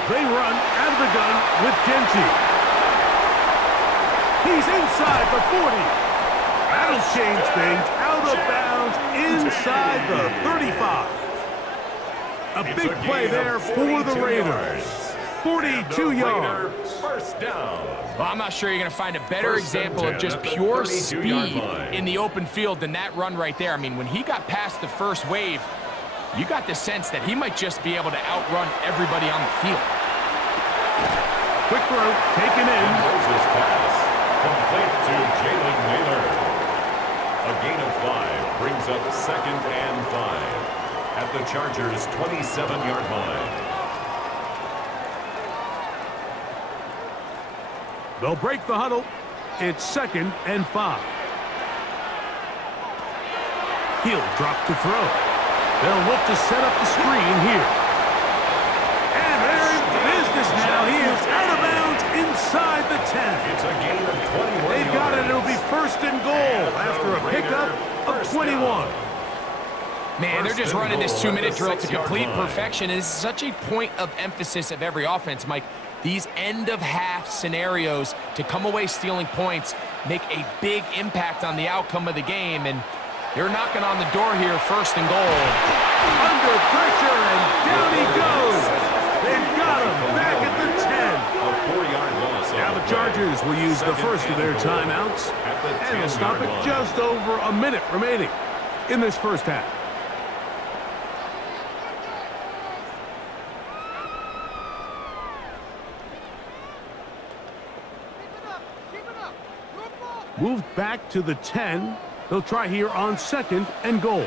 They run out of the gun with Genty. He's inside the 40. That'll change things. Out of bounds inside the 35. A big play there for the Raiders. 42 yards. First down. Well, I'm not sure you're going to find a better example of just pure speed in the open field than that run right there. I mean, when he got past the first wave, you got the sense that he might just be able to outrun everybody on the field. Quick throw, taken in. Moses pass, complete to Jalen Naylor. A gain of 5 brings up 2nd and 5 at the Chargers' 27-yard line. They'll break the huddle. It's 2nd and 5. He'll drop to throw. They'll look to set up the screen here. And they're in business now. He is out of bounds inside the 10. It's a gain of 21. They've got it. It'll be 1st and goal after a pickup of 21. Man, they're just running this 2-minute drill to complete perfection. And it's such a point of emphasis of every offense, Mike. These end-of-half scenarios to come away stealing points make a big impact on the outcome of the game. And they're knocking on the door here, 1st and goal. Under pressure, and down he goes. They've got him back at the 10. A 4-yard loss. Now the Chargers will use the first of their timeouts. And they'll stop it just over a minute remaining in this first half. Moved back to the 10. They'll try here on 2nd and goal.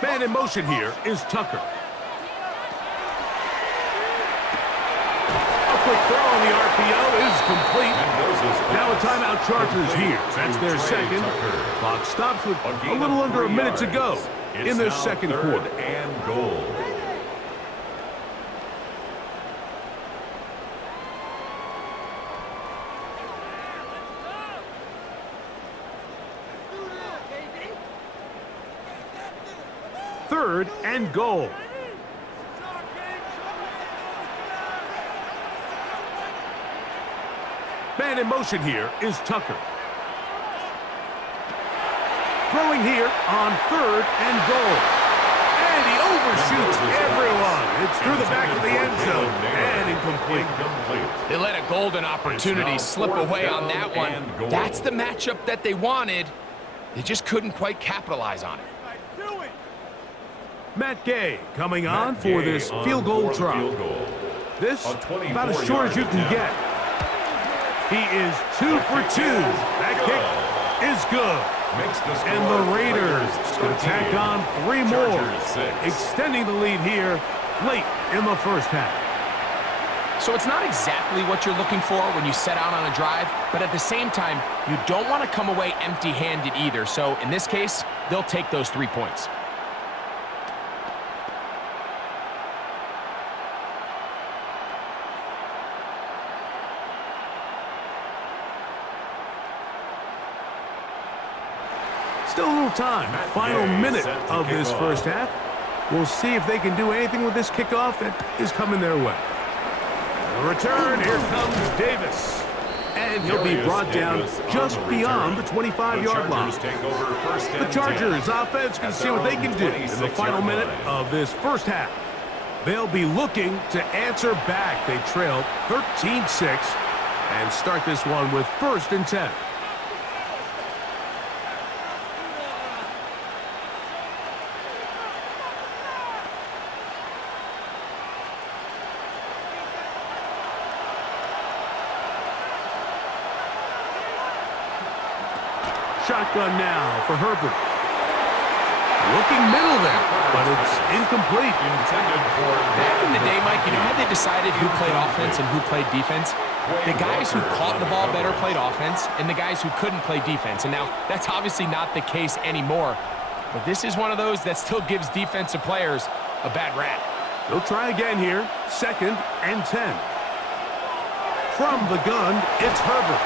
Man in motion here is Tucker. A quick throw on the RPO is complete. Now a timeout, Chargers here. That's their 2nd. Clock stops with a little under a minute to go in this 2nd quarter. And goal. Third and goal. Man in motion here is Tucker. Throwing here on 3rd and goal. And he overshoots everyone. It's through the back of the end zone and incomplete. They let a golden opportunity slip away on that one. That's the matchup that they wanted. They just couldn't quite capitalize on it. Matt Gay coming on for this field goal try. This about as short as you can get. He is 2 for 2. That kick is good. And the Raiders going to tack on 3 more, extending the lead here late in the first half. So it's not exactly what you're looking for when you set out on a drive, but at the same time, you don't want to come away empty-handed either. So in this case, they'll take those 3 points. Still a little time. Final minute of this first half. We'll see if they can do anything with this kickoff that is coming their way. The return, here comes Davis. And he'll be brought down just beyond the 25-yard line. The Chargers offense can see what they can do in the final minute of this first half. They'll be looking to answer back. They trail 13-6 and start this one with 1st and 10. Shotgun now for Herbert. Looking middle there, but it's incomplete. Back in the day, Mike, you know how they decided who played offense and who played defense? The guys who caught the ball better played offense, and the guys who couldn't play defense. And now, that's obviously not the case anymore. But this is one of those that still gives defensive players a bad rap. They'll try again here. 2nd and 10. From the gun, it's Herbert.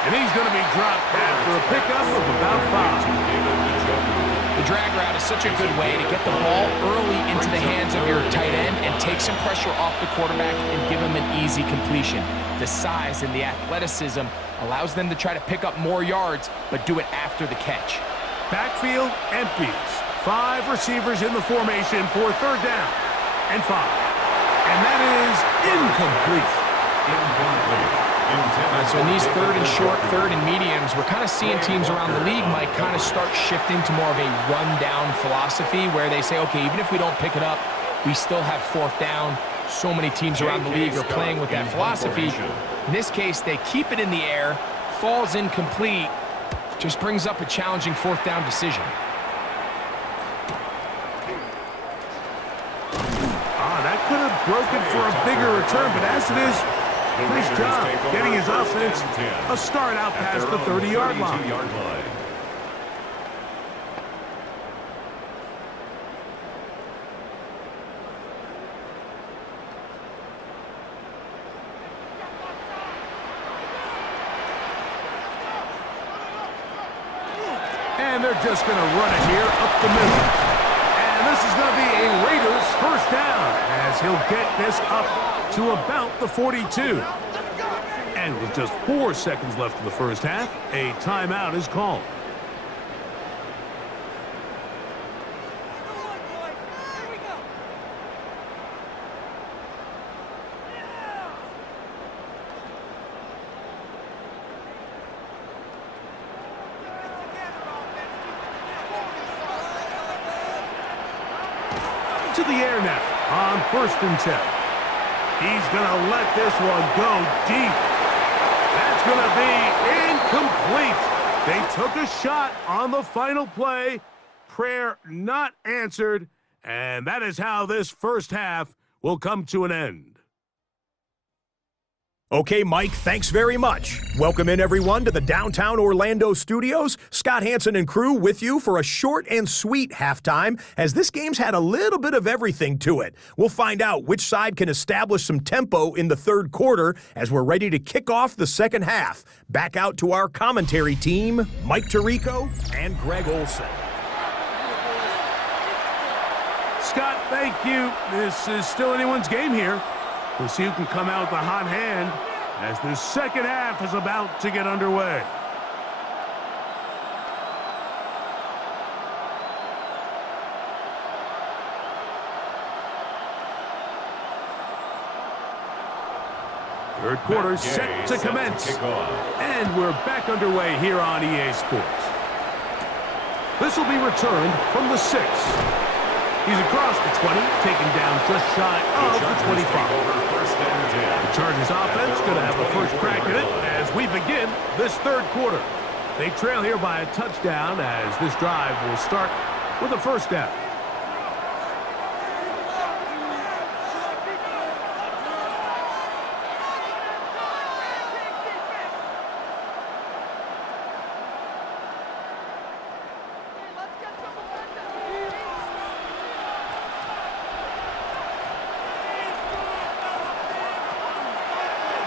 And he's going to be dropped after a pickup of about 5. The drag route is such a good way to get the ball early into the hands of your tight end and take some pressure off the quarterback and give him an easy completion. The size and the athleticism allows them to try to pick up more yards, but do it after the catch. Backfield empties. 5 receivers in the formation for 3rd down and 5. And that is incomplete. So in these 3rd and short, 3rd and mediums, we're kind of seeing teams around the league might kind of start shifting to more of a run-down philosophy where they say, okay, even if we don't pick it up, we still have 4th down. So many teams around the league are playing with that philosophy. In this case, they keep it in the air, falls incomplete, just brings up a challenging 4th down decision. That could have broken for a bigger return, but as it is, nice job getting his offense a start out past the 30-yard line. And they're just going to run it here up the middle. And this is going to be a Raiders 1st down as he'll get this up to about the 42. And with just 4 seconds left in the first half, a timeout is called. To the air now on 1st and 10. He's going to let this one go deep. That's going to be incomplete. They took a shot on the final play. Prayer not answered. And that is how this first half will come to an end. Okay, Mike, thanks very much. Welcome in, everyone, to the downtown Orlando studios. Scott Hansen and crew with you for a short and sweet halftime, as this game's had a little bit of everything to it. We'll find out which side can establish some tempo in the 3rd quarter as we're ready to kick off the 2nd half. Back out to our commentary team, Mike Tirico and Greg Olson. Scott, thank you. This is still anyone's game here. We'll see who can come out with a hot hand as the 2nd half is about to get underway. Third quarter set to commence. And we're back underway here on EA Sports. This will be returned from the 6. He's across the 20, taken down just shy of the 25. The Chargers offense going to have a first crack at it as we begin this third quarter. They trail here by a touchdown as this drive will start with a first down.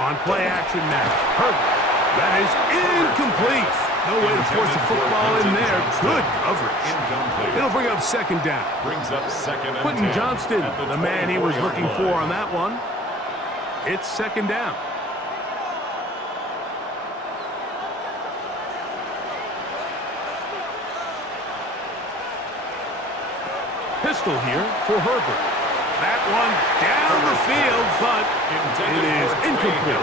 On play action now. Herbert. That is incomplete. No way to force the football in there. Good coverage. It'll bring up second down. Quentin Johnston, the man he was looking for on that one. It's second down. Pistol here for Herbert. That one down the field, but it is incomplete.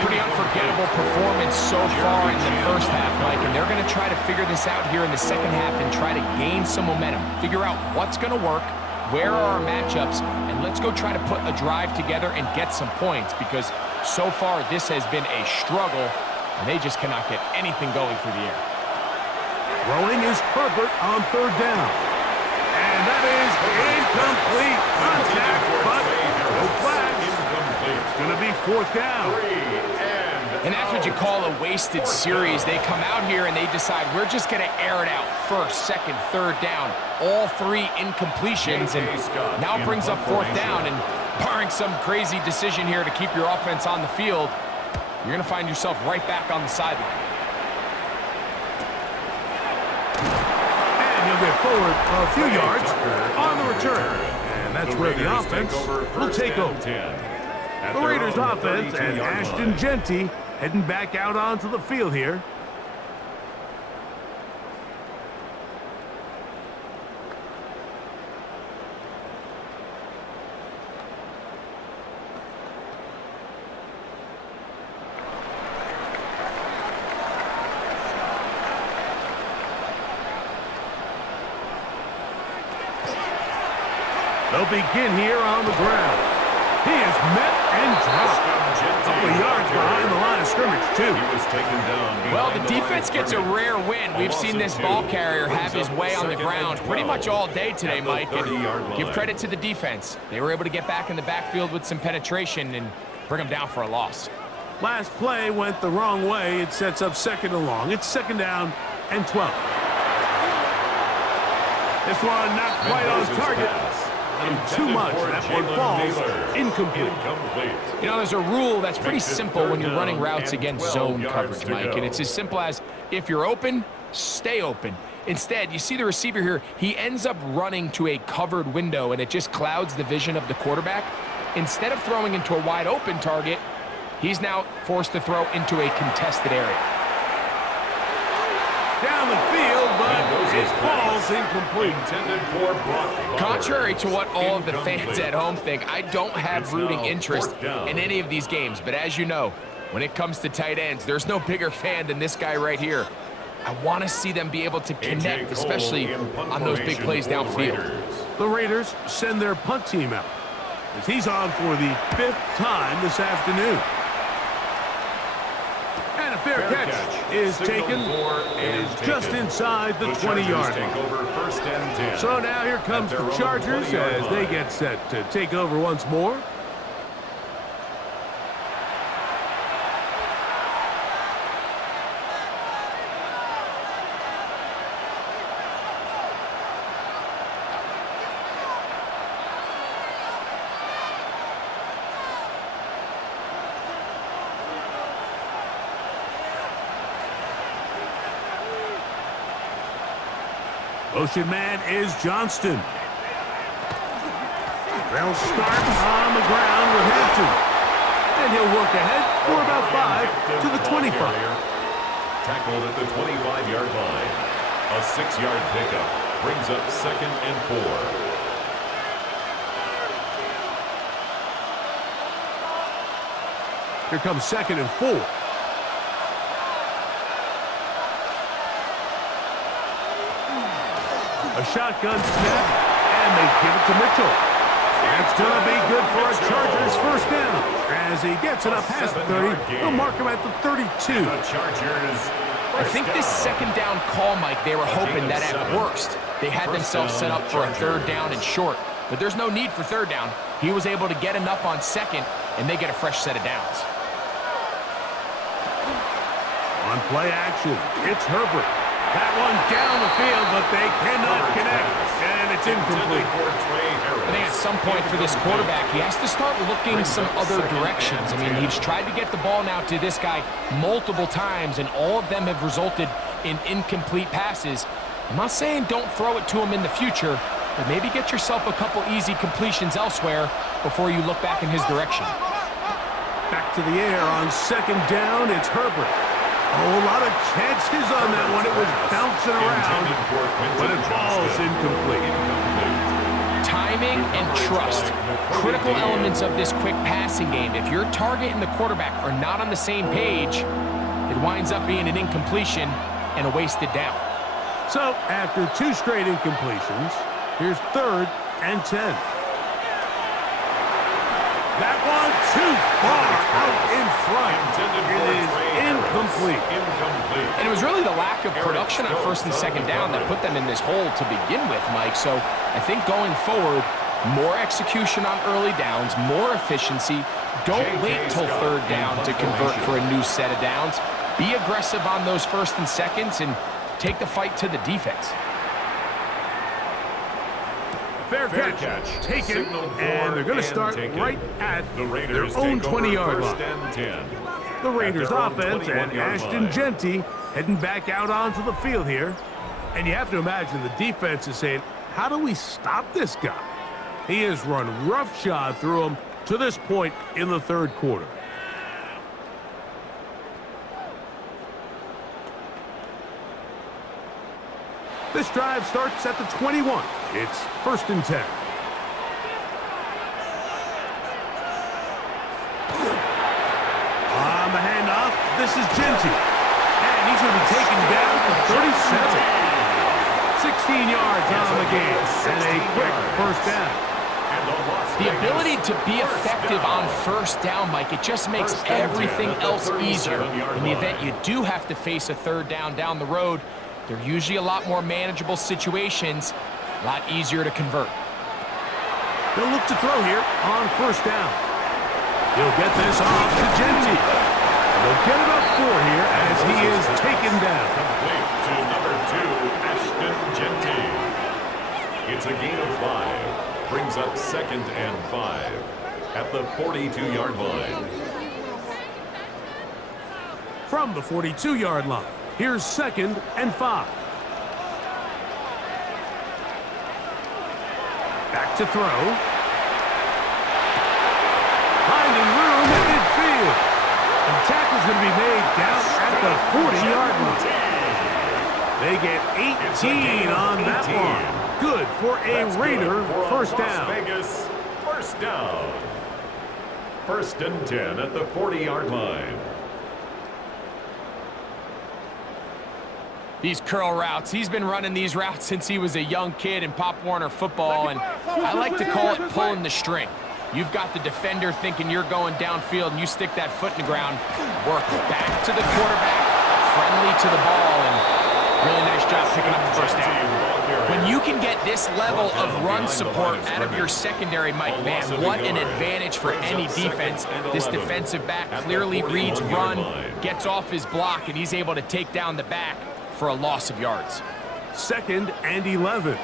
Pretty unforgettable performance so far in the first half, Mike, and they're going to try to figure this out here in the second half and try to gain some momentum, figure out what's going to work, where are our matchups, and let's go try to put a drive together and get some points because so far this has been a struggle, and they just cannot get anything going through the air. Throwing is Herbert on third down. And that is incomplete. Contact, but no flags. It's going to be fourth down. And that's what you call a wasted series. They come out here and they decide we're just going to air it out. First, second, third down. All three incompletions. And now it brings up fourth down. And barring some crazy decision here to keep your offense on the field, you're going to find yourself right back on the sideline. He'll get forward a few yards on the return. And that's where the offense will take over. The Raiders offense and Ashton Genty heading back out onto the field here. They'll begin here on the ground. He is met and dropped. A couple of yards behind the line of scrimmage, too. Well, the defense gets a rare win. We've seen this ball carrier have his way on the ground pretty much all day today, Mike. And give credit to the defense. They were able to get back in the backfield with some penetration and bring them down for a loss. Last play went the wrong way. It sets up second and long. It's second down and 12. This one not quite on target. Too much. That one falls incomplete. You know, there's a rule that's pretty simple when you're running routes against zone coverage, Mike, and it's as simple as if you're open, stay open. Instead, you see the receiver here, he ends up running to a covered window, and it just clouds the vision of the quarterback. Instead of throwing into a wide open target, he's now forced to throw into a contested area. Down the field, but it falls incomplete. Contrary to what all of the fans at home think, I don't have rooting interest in any of these games. But as you know, when it comes to tight ends, there's no bigger fan than this guy right here. I want to see them be able to connect, especially on those big plays downfield. The Raiders send their punt team out as he's on for the 5th time this afternoon. And a fair catch is taken. It is just inside the 20-yard line. So now here comes the Chargers as they get set to take over once more. Motion man is Johnston. They'll start on the ground with Hampton. And he'll work ahead for about 5 to the 25. Tackled at the 25-yard line. A 6-yard pickup brings up 2nd and 4. Here comes 2nd and 4. A shotgun snap, and and they give it to Mitchell. That's going to be good for a Chargers first down. As he gets it up past the 30, they'll mark him at the 32. The Chargers. I think this second down call, Mike, they were hoping that at worst they had themselves set up for a third down and short. But there's no need for third down. He was able to get enough on second, and they get a fresh set of downs. On play action, it's Herbert. That one down the field, but they cannot connect, and it's incomplete. I think at some point for this quarterback, he has to start looking some other directions. I mean, he's tried to get the ball now to this guy multiple times, and all of them have resulted in incomplete passes. I'm not saying don't throw it to him in the future, but maybe get yourself a couple easy completions elsewhere before you look back in his direction. Back to the air on second down, it's Herbert. Oh, a lot of chances on that one. It was bouncing around, but it falls incomplete. Timing and trust, critical elements of this quick passing game. If your target and the quarterback are not on the same page, it winds up being an incompletion and a wasted down. So, after 2 straight incompletions, here's 3rd and 10. That one too far out in front. It is incomplete. And it was really the lack of production on first and second down that put them in this hole to begin with, Mike. So I think going forward, more execution on early downs, more efficiency. Don't wait till third down to convert for a new set of downs. Be aggressive on those first and seconds and take the fight to the defense. Fair catch, taken, and they're going to start right at their own 20-yard line. The Raiders offense and Ashton Jeanty heading back out onto the field here. And you have to imagine the defense is saying, how do we stop this guy? He has run roughshod through him to this point in the third quarter. This drive starts at the 21. It's 1st and 10. On the handoff, this is Jeanty. And he's going to be taken down at the 37. 16 yards on the game. And a quick first down. The ability to be effective on first down, Mike, it just makes everything else easier. In the event you do have to face a third down the road, they're usually a lot more manageable situations, a lot easier to convert. They'll look to throw here on first down. He'll get this off to Jeanty. They'll get it up 4 here as he is taken down. Complete to number 2, Ashton Jeanty. It's a gain of 5. Brings up 2nd and 5 at the 42-yard line. From the 42-yard line. Here's 2nd and 5. Back to throw. Finding room at midfield. And the tackle's going to be made down at the 40-yard line. They get 18 on that one. Good for a Raider first down. Las Vegas, first down. 1st and 10 at the 40-yard line. These curl routes, he's been running these routes since he was a young kid in Pop Warner football, and I like to call it pulling the string. You've got the defender thinking you're going downfield, and you stick that foot in the ground, work back to the quarterback, friendly to the ball, and really nice job picking up the first down. When you can get this level of run support out of your secondary, Mike, man, what an advantage for any defense. This defensive back clearly reads run, gets off his block, and he's able to take down the back for a loss of yards. 2nd and 11.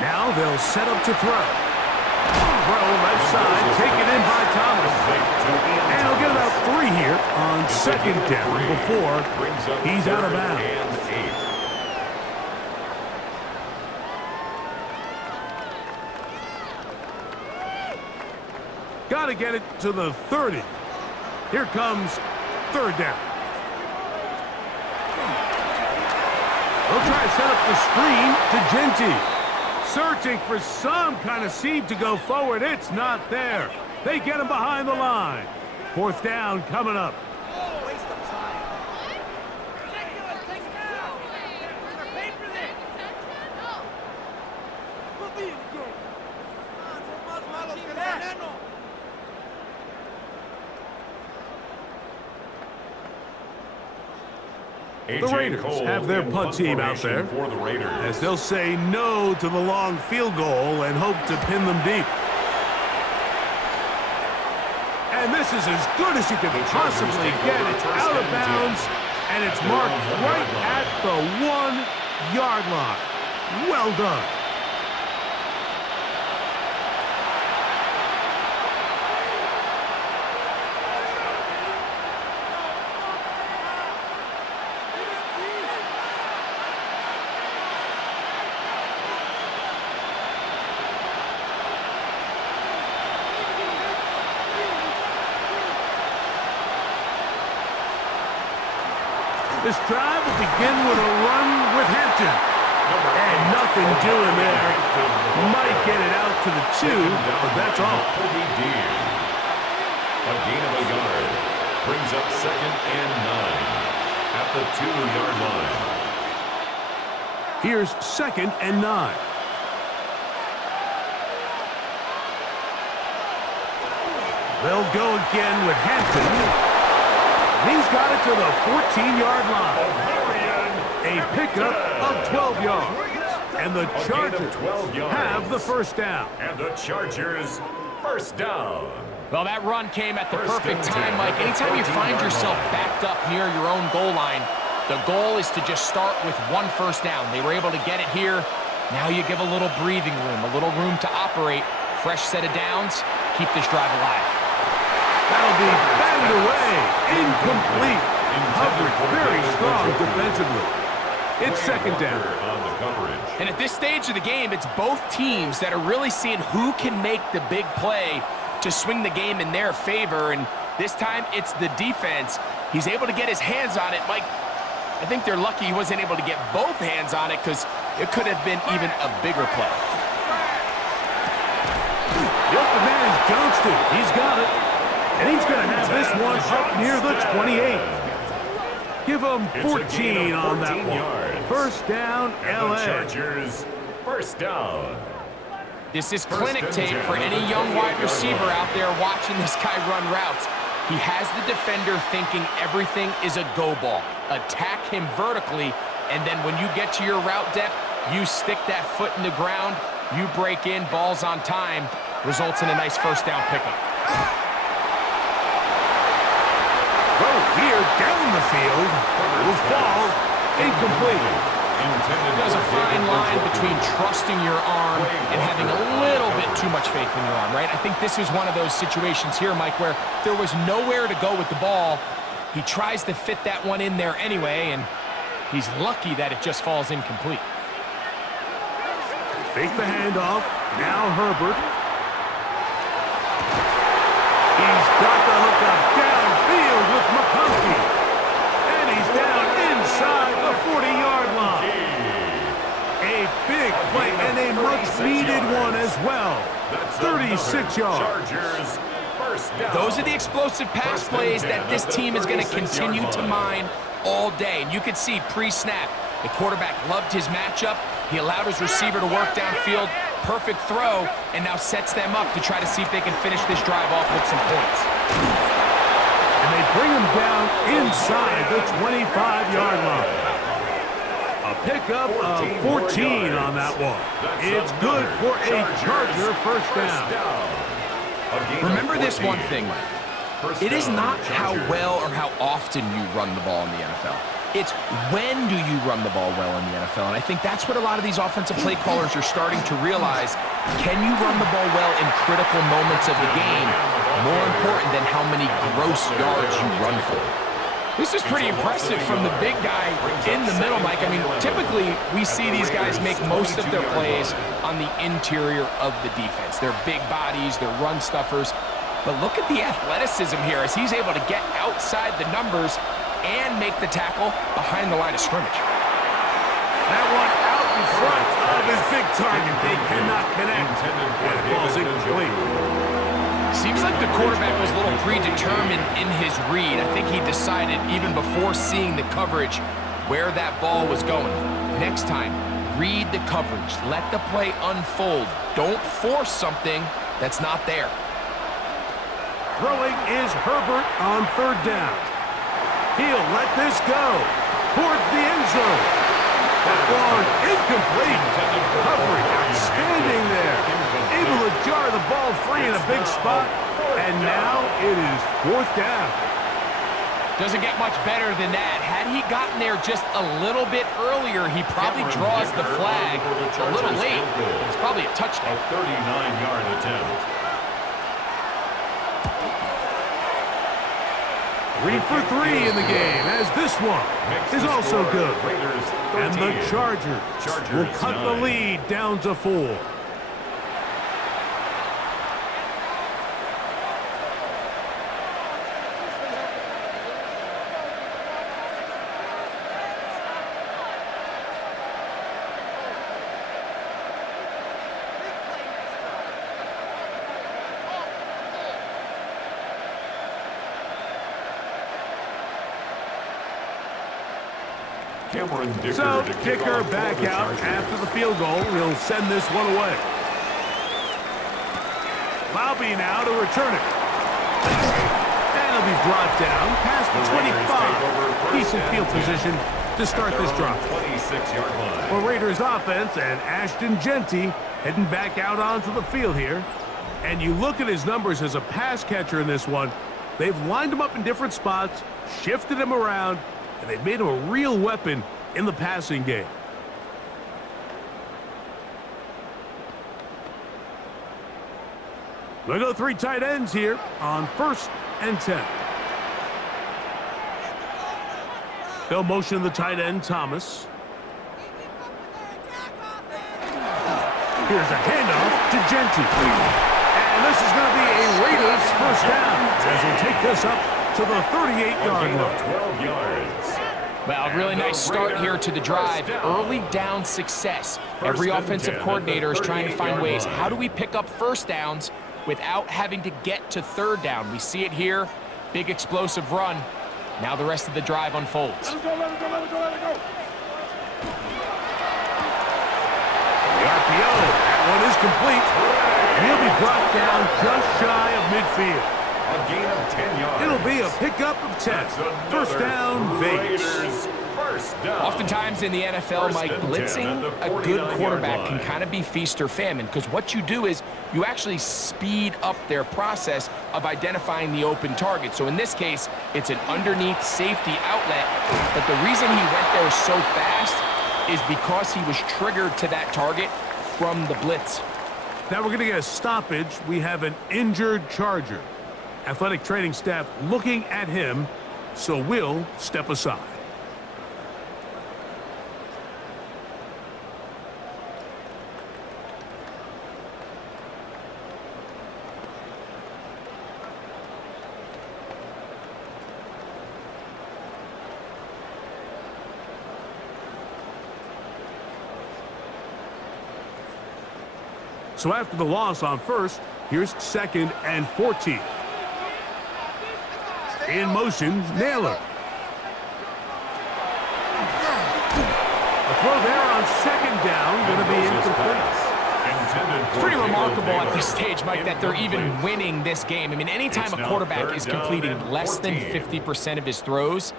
Now they'll set up to throw. Throw left side, taken in by Thomas. And he'll get about 3 here on 2nd down before he's out of bounds. Got to get it to the 30. Here comes 3rd down. They'll try to set up the screen to Jeanty. Searching for some kind of seam to go forward. It's not there. They get him behind the line. 4th down coming up. The Raiders have their punt team out there, for the Raiders, as they'll say no to the long field goal and hope to pin them deep. And this is as good as you can possibly get. It's out of bounds, and it's marked right at the 1-yard line. Well done. This drive will begin with a run with Hampton. And nothing doing there. Might get it out to the 2, but that's all. A gain of a yard. Brings up 2nd and 9 at the 2-yard line. Here's 2nd and 9. They'll go again with Hampton. He's got it to the 14-yard line. A pickup of 12 yards. And the Chargers have the first down. And the Chargers first down. Well, that run came at the perfect time, Mike. Anytime you find yourself backed up near your own goal line, the goal is to just start with 1 first down. They were able to get it here. Now you give a little breathing room, a little room to operate. Fresh set of downs. Keep this drive alive. That'll be batted away. Incomplete. Coverage very strong defensively. It's 2nd down. And at this stage of the game, it's both teams that are really seeing who can make the big play to swing the game in their favor. And this time, it's the defense. He's able to get his hands on it. Mike, I think they're lucky he wasn't able to get both hands on it because it could have been even a bigger play. The open man is Johnston. He's got it. And he's going to have this one up near the 28. Give him 14 on that one. First down, LA. Chargers, first down. This is clinic tape for any young wide receiver out there watching this guy run routes. He has the defender thinking everything is a go ball. Attack him vertically, and then when you get to your route depth, you stick that foot in the ground, you break in, balls on time, results in a nice first down pickup. Here down the field will fall incomplete. There's a fine line between trusting your arm and having a little bit too much faith in your arm, right? I think this is one of those situations here, Mike, where there was nowhere to go with the ball. He tries to fit that one in there anyway, and he's lucky that it just falls incomplete. Fake the handoff. Now Herbert. He's got the hook up downfield with McConkey. And he's down inside the 40-yard line. A big play and a much-needed one as well. 36 yards. Those are the explosive pass plays that this team is going to continue to mine all day. And you can see pre-snap, the quarterback loved his matchup. He allowed his receiver to work downfield. Perfect throw, and now sets them up to try to see if they can finish this drive off with some points. And they bring him down inside the 25-yard line. A pickup of 14 on that one. It's good for a Charger first down. Remember this one thing, Mike. It is not how well or how often you run the ball in the NFL. It's when do you run the ball well in the NFL? And I think that's what a lot of these offensive play callers are starting to realize. Can you run the ball well in critical moments of the game? More important than how many gross yards you run for. This is pretty impressive from the big guy in the middle, Mike. I mean, typically we see these guys make most of their plays on the interior of the defense. They're big bodies, they're run stuffers. But look at the athleticism here as he's able to get outside the numbers and make the tackle behind the line of scrimmage. That one out in front of his big target. They cannot connect. And it falls incomplete. Seems like the quarterback was a little predetermined in his read. I think he decided even before seeing the coverage where that ball was going. Next time, read the coverage. Let the play unfold. Don't force something that's not there. Throwing is Herbert on third down. He'll let this go. towards the end zone. That one incomplete. Coverage outstanding there. Able to jar the ball free in a big spot. And now it is 4th down. Doesn't get much better than that. Had he gotten there just a little bit earlier, he probably draws the flag a little late. It's probably a touchdown. A 39-yard attempt. 3 for 3 in the game, as this one is also good. And the Chargers will cut the lead down to 4. So, kicker back out after the field goal. He'll send this one away. Bobby now to return it. And it'll be brought down past the 25. Decent field position to start this drive. 26-yard line. Well, Raiders offense and Ashton Genty heading back out onto the field here. And you look at his numbers as a pass catcher in this one. They've lined him up in different spots, shifted him around, and they've made him a real weapon in the passing game. They go 3 tight ends here on 1st and 10. They'll motion the tight end, Thomas. Here's a handoff to Genty. And this is going to be a Raiders 1st down as they take this up to the 38-yard line. 12 yards. Well, really nice start here to the drive. Early down success. Every offensive coordinator is trying to find ways. How do we pick up 1st downs without having to get to 3rd down? We see it here. Big explosive run. Now the rest of the drive unfolds. The RPO. That one is complete. And he'll be brought down just shy of midfield. A gain of 10 yards. It'll be a pickup of 10. 1st down, Vegas. Oftentimes in the NFL, Mike, blitzing a good quarterback can kind of be feast or famine, because what you do is you actually speed up their process of identifying the open target. So in this case, it's an underneath safety outlet, but the reason he went there so fast is because he was triggered to that target from the blitz. Now we're going to get a stoppage. We have an injured Charger. Athletic training staff looking at him, so we'll step aside. So after the loss on 1st, here's 2nd and 14. In motion, Naylor. A throw there on 2nd down, going to be incomplete. It's pretty remarkable at this stage, Mike, that they're even winning this game. I mean, anytime a quarterback is completing less than 50% of his throws,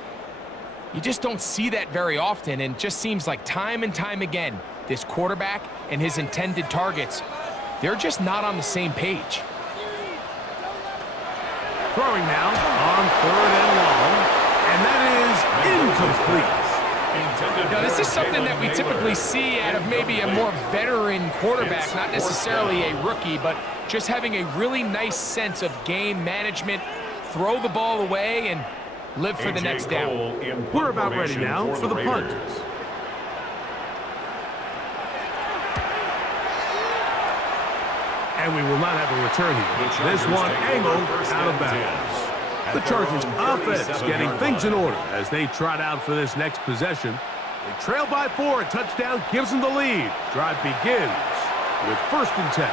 you just don't see that very often, and it just seems like time and time again, this quarterback and his intended targets, they're just not on the same page. Throwing now on 3rd and long, and that is incomplete. Now, this is something that we typically see out of maybe a more veteran quarterback, not necessarily a rookie, but just having a really nice sense of game management, throw the ball away, and live for the next down. We're about ready now for the punt. And we will not have a return here. This one angled out of bounds. The Chargers offense getting things in order as they trot out for this next possession. They trail by 4. A touchdown gives them the lead. Drive begins with 1st and 10.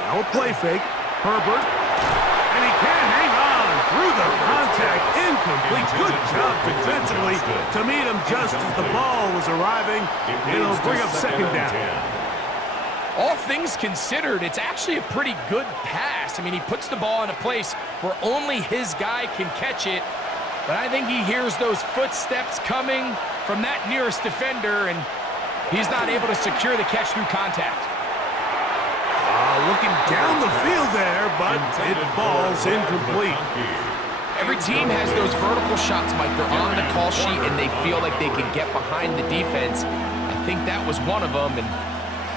Now a play fake. Herbert. And he can't hang on. through the contact, incomplete. Good job defensively to meet him just as the ball was arriving. It'll bring up second down. All things considered, it's actually a pretty good pass. I mean, he puts the ball in a place where only his guy can catch it. But I think he hears those footsteps coming from that nearest defender, and he's not able to secure the catch through contact. Looking down the field there, but it falls incomplete. Every team has those vertical shots, Mike. They're on the call sheet, and they feel like they can get behind the defense. I think that was one of them, and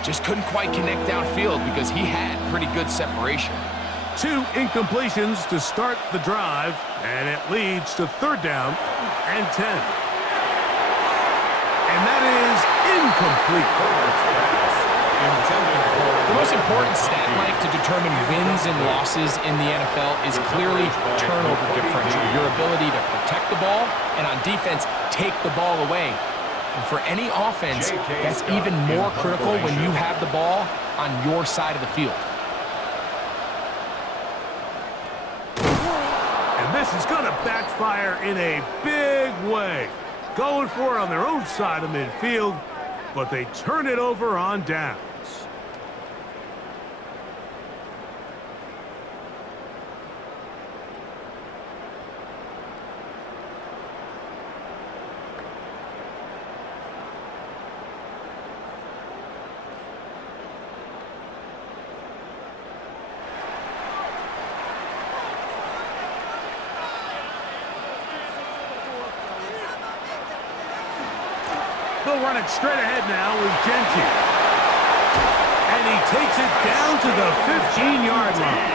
just couldn't quite connect downfield because he had pretty good separation. 2 incompletions to start the drive, and it leads to third down and 10. And that is incomplete. The most important stat, Mike, to determine wins and losses in the NFL is clearly turnover differential, your ability to protect the ball, and on defense, take the ball away. And for any offense, that's even more critical when you have the ball on your side of the field. And this is going to backfire in a big way. Going for it on their own side of midfield, but they turn it over on downs. They'll run it straight ahead now with Genti. And he takes it down to the 15-yard line.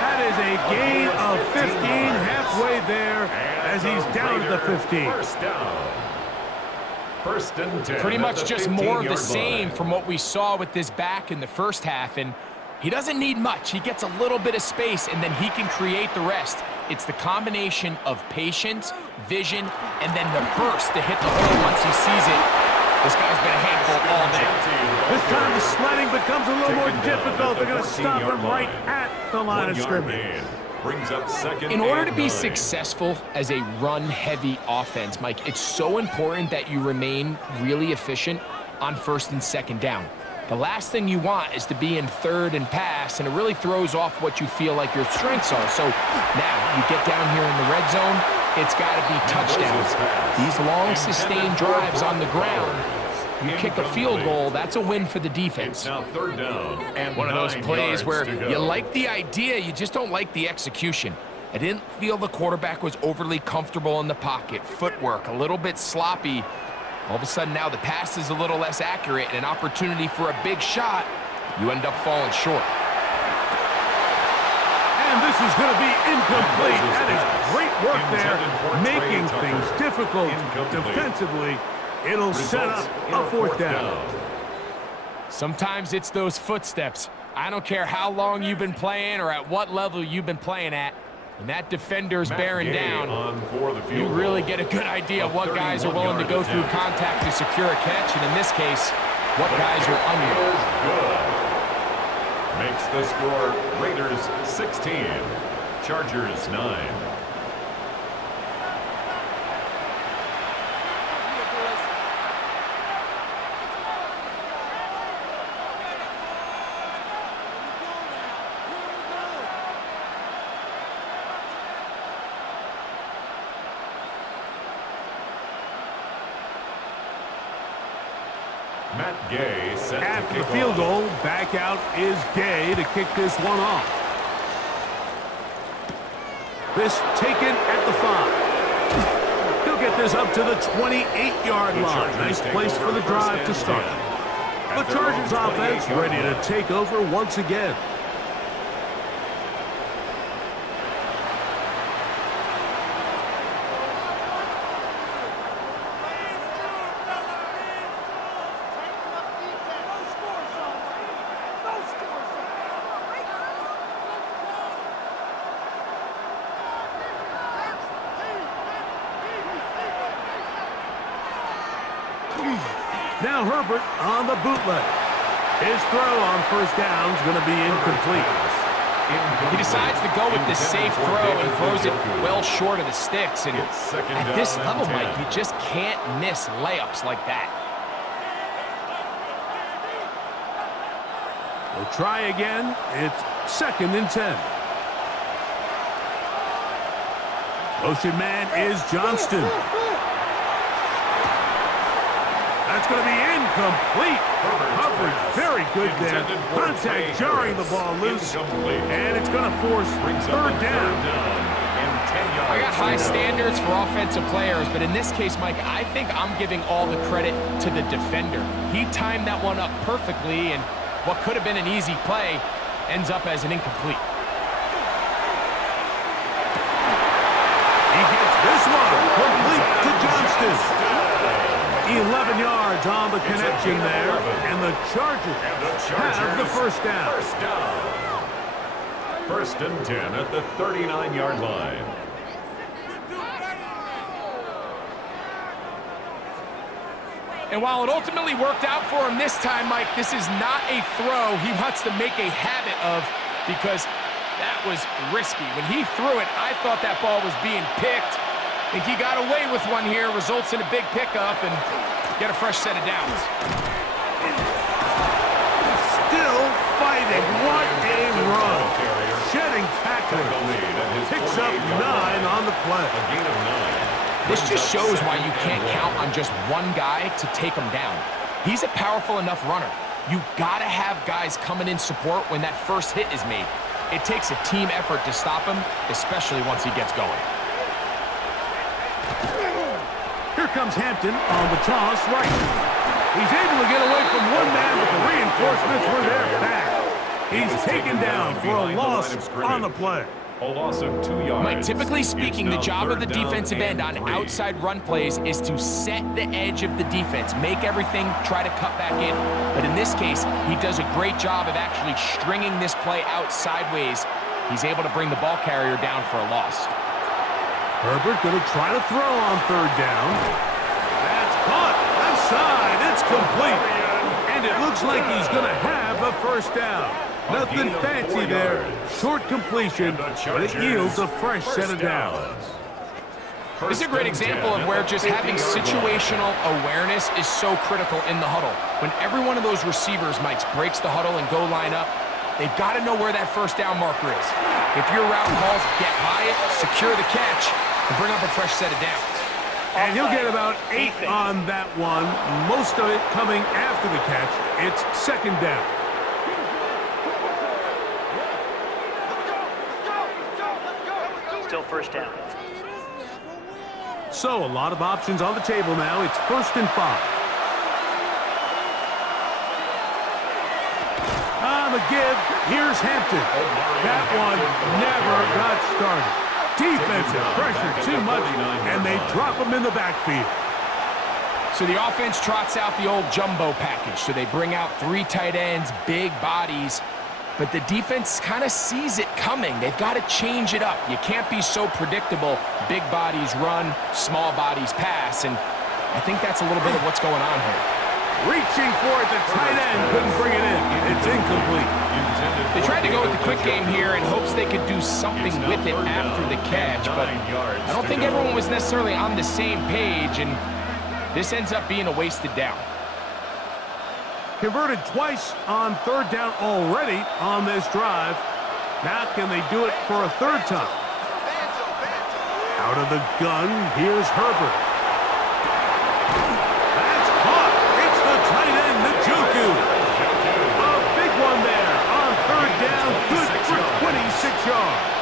That is a gain of 15 halfway there as he's down to the 15. First and 10. Pretty much just more of the same from what we saw with this back in the first half. And he doesn't need much. He gets a little bit of space, and then he can create the rest. It's the combination of patience, vision, and then the burst to hit the hole once he sees it. This guy's been a handful all day. This time the sledding becomes a little more difficult. They're going to stop him right at the line of scrimmage. Brings up second. In order to be successful as a run-heavy offense, Mike, it's so important that you remain really efficient on first and second down. The last thing you want is to be in third and pass, and it really throws off what you feel like your strengths are. So now you get down here in the red zone, it's got to be touchdowns. These long, sustained drives on the ground, you kick a field goal, that's a win for the defense. Now third down and one of those 9 plays yards where to go. you like the idea, you just don't like the execution. I didn't feel the quarterback was overly comfortable in the pocket. Footwork, a little bit sloppy. All of a sudden now the pass is a little less accurate, and an opportunity for a big shot, you end up falling short. And this is going to be incomplete. That is great work there, making things difficult defensively. It'll set up a fourth down. Sometimes it's those footsteps. I don't care how long you've been playing or at what level you've been playing at. When that defender's bearing down, you really get a good idea of what guys are willing to go through contact to secure a catch, and in this case, what guys are under. Makes the score Raiders 16, Chargers 9. Gay set after the field goal, back out is Gay to kick this one off. This taken at the 5. He'll get this up to the 28-yard line. Nice place for the drive to start. The Chargers offense ready to take over once again. Now Herbert on the bootleg. His throw on first down is going to be incomplete. He decides to go with this safe throw and throws it well short of the sticks. And at this level, Mike, you just can't miss layups like that. We'll try again. It's 2nd and 10. Motion man is Johnston. That's going to be incomplete. Coverage very good there. Contact jarring the ball loose. And it's going to force 3rd down. I got high standards for offensive players, but in this case, Mike, I think I'm giving all the credit to the defender. He timed that one up perfectly, and what could have been an easy play ends up as an incomplete. He gets this one complete to Johnston. 11 yards on the connection there, and the Chargers have the 1st down. 1st and 10 at the 39-yard line. And while it ultimately worked out for him this time, Mike, this is not a throw he wants to make a habit of, because that was risky. When he threw it, I thought that ball was being picked. I think he got away with one here, results in a big pickup, and get a fresh set of downs. Still fighting. What a run. Shedding tackling. Picks up 9 on the play. A gain of 9. This just shows why you can't count on just one guy to take him down. He's a powerful enough runner. You gotta have guys coming in support when that first hit is made. It takes a team effort to stop him, especially once he gets going. Here comes Hampton on the toss right. He's able to get away from one man, but the reinforcements were there fast. He's taken down for a loss on the play. A loss of 2 yards. Mike, typically speaking, the job of the defensive end on outside run plays is to set the edge of the defense, make everything try to cut back in. But in this case, he does a great job of actually stringing this play out sideways. He's able to bring the ball carrier down for a loss. Herbert going to try to throw on 3rd down. That's caught. Left side. It's complete. And it looks like he's going to have a 1st down. Nothing fancy there. Short completion, but it yields a fresh set of downs. This is a great example of where just having situational awareness is so critical in the huddle. When every one of those receivers, Mike, breaks the huddle and go line up, they've got to know where that 1st down marker is. If your route calls, get by it, secure the catch, and bring up a fresh set of downs. And he'll get about 8 on that one, most of it coming after the catch. It's 2nd down. Still 1st down. So a lot of options on the table now. It's 1st and 5. On the give, here's Hampton. That one never got started. Defensive pressure too much, and they drop him in the backfield. So the offense trots out the old jumbo package. So they bring out 3 tight ends, big bodies, but the defense kind of sees it coming. They've got to change it up. You can't be so predictable. Big bodies run, small bodies pass, and I think that's a little bit of what's going on here. Reaching for it, the tight end couldn't bring it in. It's incomplete. They tried to go with the quick game here in hopes they could do something with it after the catch, but I don't think everyone was necessarily on the same page, and this ends up being a wasted down. Converted twice on 3rd down already on this drive. Now can they do it for a 3rd time? Out of the gun, here's Herbert. That's caught. It's the tight end, Njoku. A big one there on 3rd down. Good for 26 yards.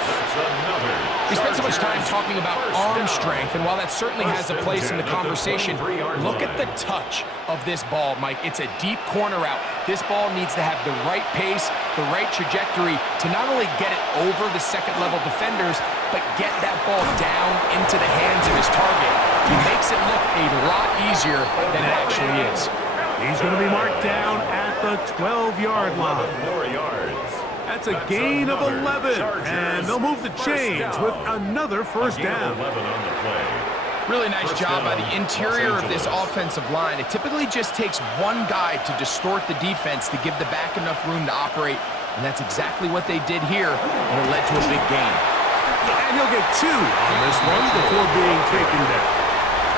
We spent so much time talking about arm strength, and while that certainly has a place in the conversation, look at the touch of this ball, Mike. It's a deep corner route. This ball needs to have the right pace, the right trajectory to not only get it over the second-level defenders, but get that ball down into the hands of his target. He makes it look a lot easier than it actually is. He's going to be marked down at the 12-yard line. More yards. That's a gain of 11, and they'll move the chains with another 1st down. Really nice job by the interior of this offensive line. It typically just takes one guy to distort the defense to give the back enough room to operate. And that's exactly what they did here, and it led to a big gain. And he'll get 2 on this one before being taken down.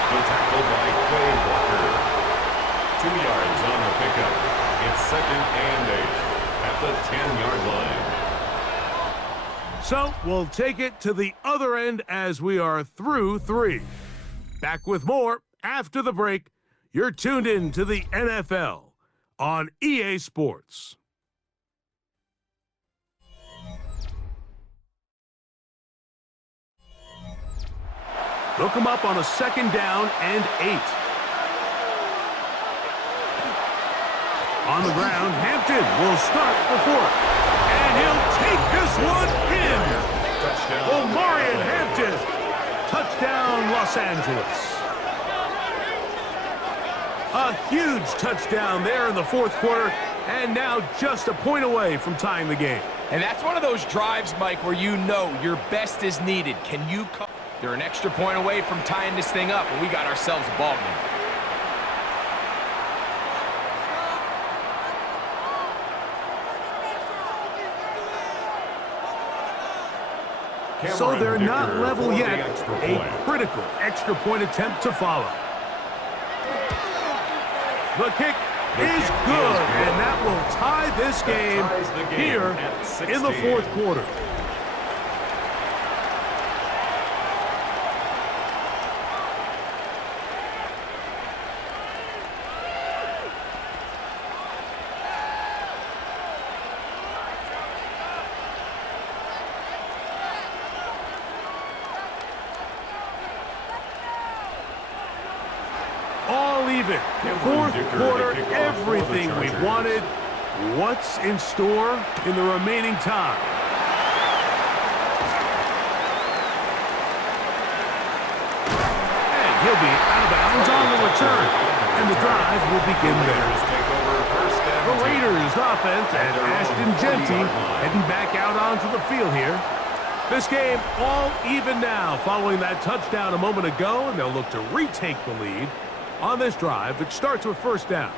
The tackle by Quay Walker. 2 yards on the pickup. It's 2nd and 8 at the 10-yard line. So we'll take it to the other end as we are through 3. Back with more after the break. You're tuned in to the NFL on EA Sports. They'll come up on a 2nd down and 8. On the ground, Hampton will start the 4th. And he'll take this one in. Omarion Hampton. Touchdown, Los Angeles. A huge touchdown there in the 4th quarter, and now just a point away from tying the game. And that's one of those drives, Mike, where you know your best is needed. Can you come? They're an extra point away from tying this thing up, and we got ourselves a ball game. So they're not level yet. A critical extra point attempt to follow. The kick is good, and that will tie this game here in the 4th quarter. All even. 4th quarter, everything we've wanted. What's in store in the remaining time? And he'll be out of bounds on the return. And the drive will begin there. The Raiders offense and Ashton Genty heading back out onto the field here. This game all even now following that touchdown a moment ago, and they'll look to retake the lead on this drive that starts with 1st down.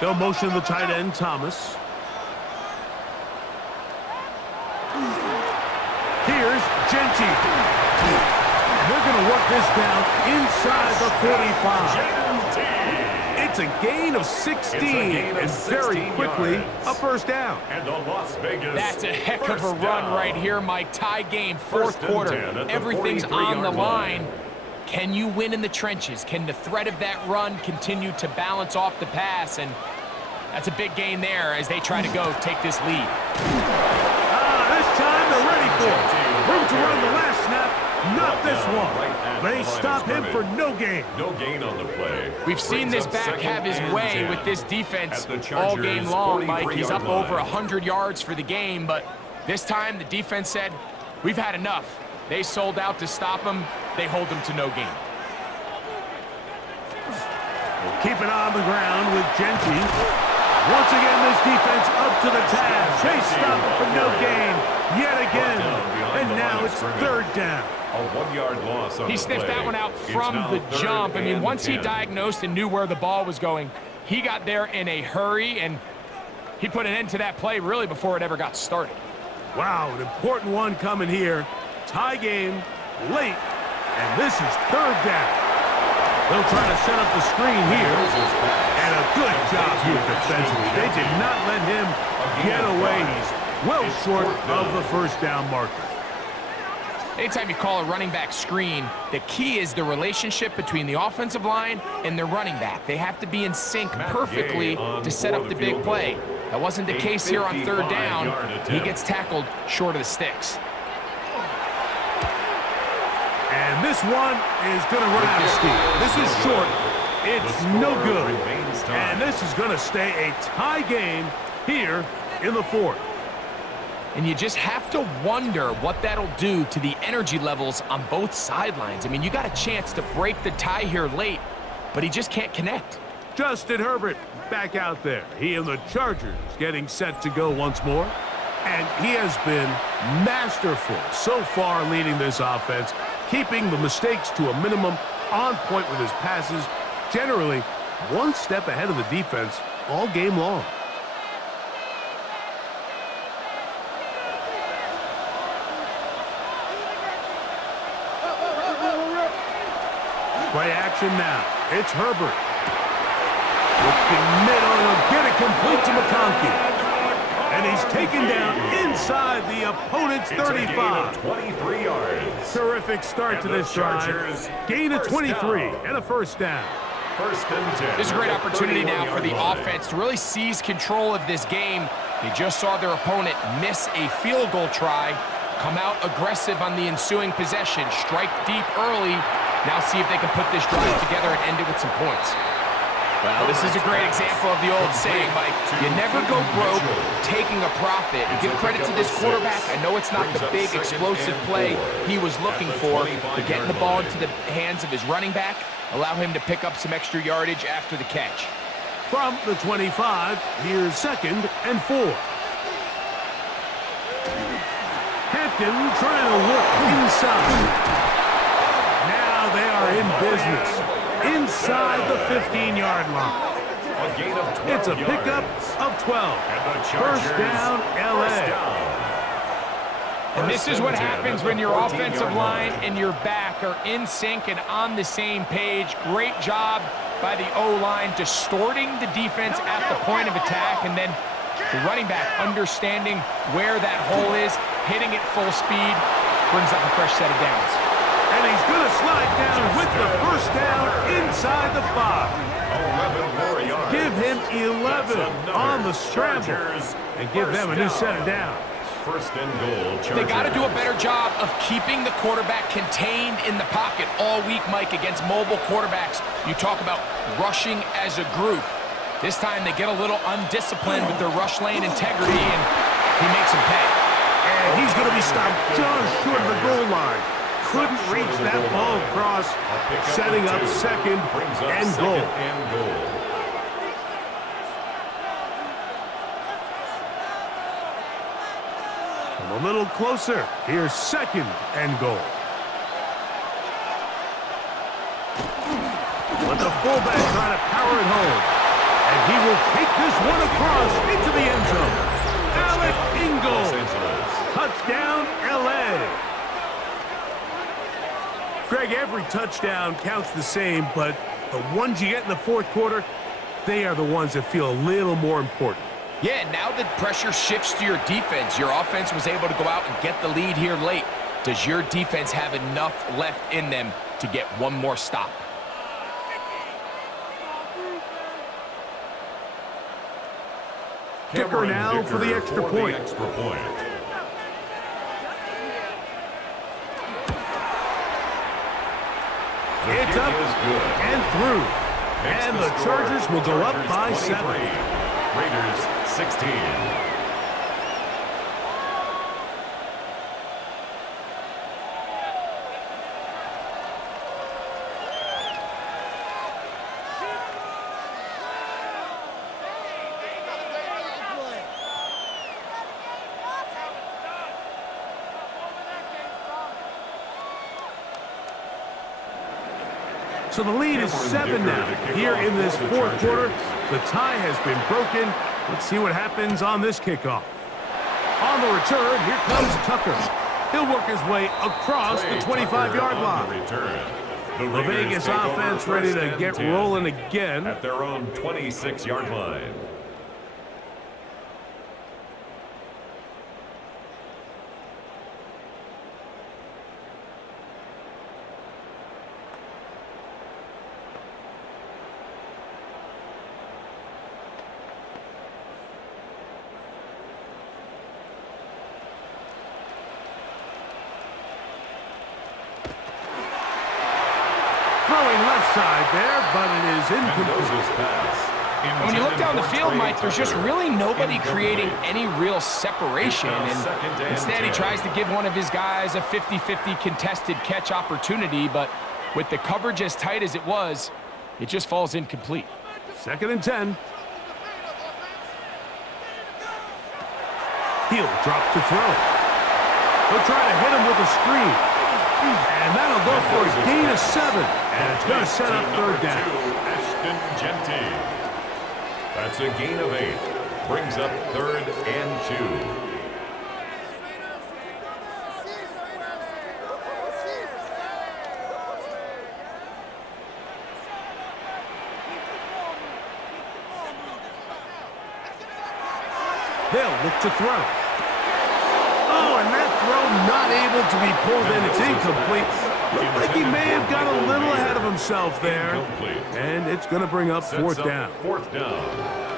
They'll motion the tight end, Thomas. Here's Genty. And they're going to work this down inside the 45. It's a gain of 16, and very quickly a 1st down. And the Las Vegas That's a heck of a run right here, Mike. Tie game, 4th quarter. Everything's on the line. Can you win in the trenches? Can the threat of that run continue to balance off the pass? And that's a big gain there as they try to go take this lead. This time they're ready for it. Room to run the last snap. Not this one. They stop him for no gain. No gain on the play. We've seen this back have his way with this defense all game long, Mike. He's up over 100 yards for the game, but this time the defense said, we've had enough. They sold out to stop him. They hold him to no gain. We'll keep it on the ground with Genty. Once again, this defense up to the task. They stop it for no gain yet again. And now it's 3rd down. A 1-yard loss on He sniffed that one out from the jump. I mean, once he diagnosed and knew where the ball was going, he got there in a hurry, and he put an end to that play really before it ever got started. Wow, an important one coming here. Tie game, late, and this is 3rd down. They'll try to set up the screen here, and a good job here defensively. They did not let him get away. He's well short of the 1st down marker. Anytime you call a running back screen, the key is the relationship between the offensive line and their running back. They have to be in sync perfectly to set up the big play. That wasn't the case here on 3rd down. He gets tackled short of the sticks. And this one is going to run out of steam. This is short. It's no good. And this is going to stay a tie game here in the 4th. And you just have to wonder what that'll do to the energy levels on both sidelines. I mean, you got a chance to break the tie here late, but he just can't connect. Justin Herbert back out there. He and the Chargers getting set to go once more. And he has been masterful so far leading this offense, keeping the mistakes to a minimum, on point with his passes, generally one step ahead of the defense all game long. Play action now. It's Herbert. Looking middle, and he'll get it complete to McConkey. And he's taken down inside the opponent's 35. 23 yards. Terrific start to this drive. Gain of 23 and a first down. First and 10. This is a great opportunity now for the offense to really seize control of this game. They just saw their opponent miss a field goal try, come out aggressive on the ensuing possession, strike deep early. Now see if they can put this drive together and end it with some points. Well, this is a great example of the old saying, Mike, you never go broke taking a profit. Give credit to this quarterback. I know it's not the big explosive play he was looking for, but getting the ball into the hands of his running back, allow him to pick up some extra yardage after the catch. From the 25, here's 2nd and 4. Hampton trying to look inside. Now they are in business. Inside the 15-yard line. It's a pickup of 12. First down, L.A. And this is what happens when your offensive line and your back are in sync and on the same page. Great job by the O-line distorting the defense at the point of attack, and then the running back understanding where that hole is, hitting it full speed, brings up a fresh set of downs. And he's going to slide down with the first down inside the 5. Give him 11 on the scramble and give them a new set of downs. First and goal. They got to do a better job of keeping the quarterback contained in the pocket all week, Mike, against mobile quarterbacks. You talk about rushing as a group. This time they get a little undisciplined with their rush lane integrity, and he makes them pay. And he's going to be stopped just short of the goal line. Couldn't reach that ball across, setting up second and goal. Come a little closer. Here's 2nd and goal. With the fullback trying to power it home. And he will take this one across into the end zone. Alec Ingold. Touchdown, L.A. Greg, every touchdown counts the same, but the ones you get in the fourth quarter, they are the ones that feel a little more important. Yeah, now the pressure shifts to your defense. Your offense was able to go out and get the lead here late. Does your defense have enough left in them to get one more stop? Kicker now for the extra point. It's up and through. And the Chargers will go up by 7. Raiders 16. So the lead is 7 now. Here in this fourth quarter, the tie has been broken. Let's see what happens on this kickoff. On the return, here comes Tucker. He'll work his way across the 25-yard line. The Vegas offense ready to get rolling again. At their own 26-yard line. Throwing left side there, but it is incomplete. When you look down the field, Mike, there's just really nobody creating any real separation. And instead, he tries to give one of his guys a 50-50 contested catch opportunity, but with the coverage as tight as it was, it just falls incomplete. 2nd and 10. He'll drop to throw. He'll try to hit him with a screen. And that'll go for a gain of 7. And it's going to set up third down. That's a gain of 8. Brings up 3rd and 2. They'll look to throw. Oh, and that throw not able to be pulled in. It's incomplete. Looked like he may have got a little ahead of himself there. And it's going to bring up fourth down.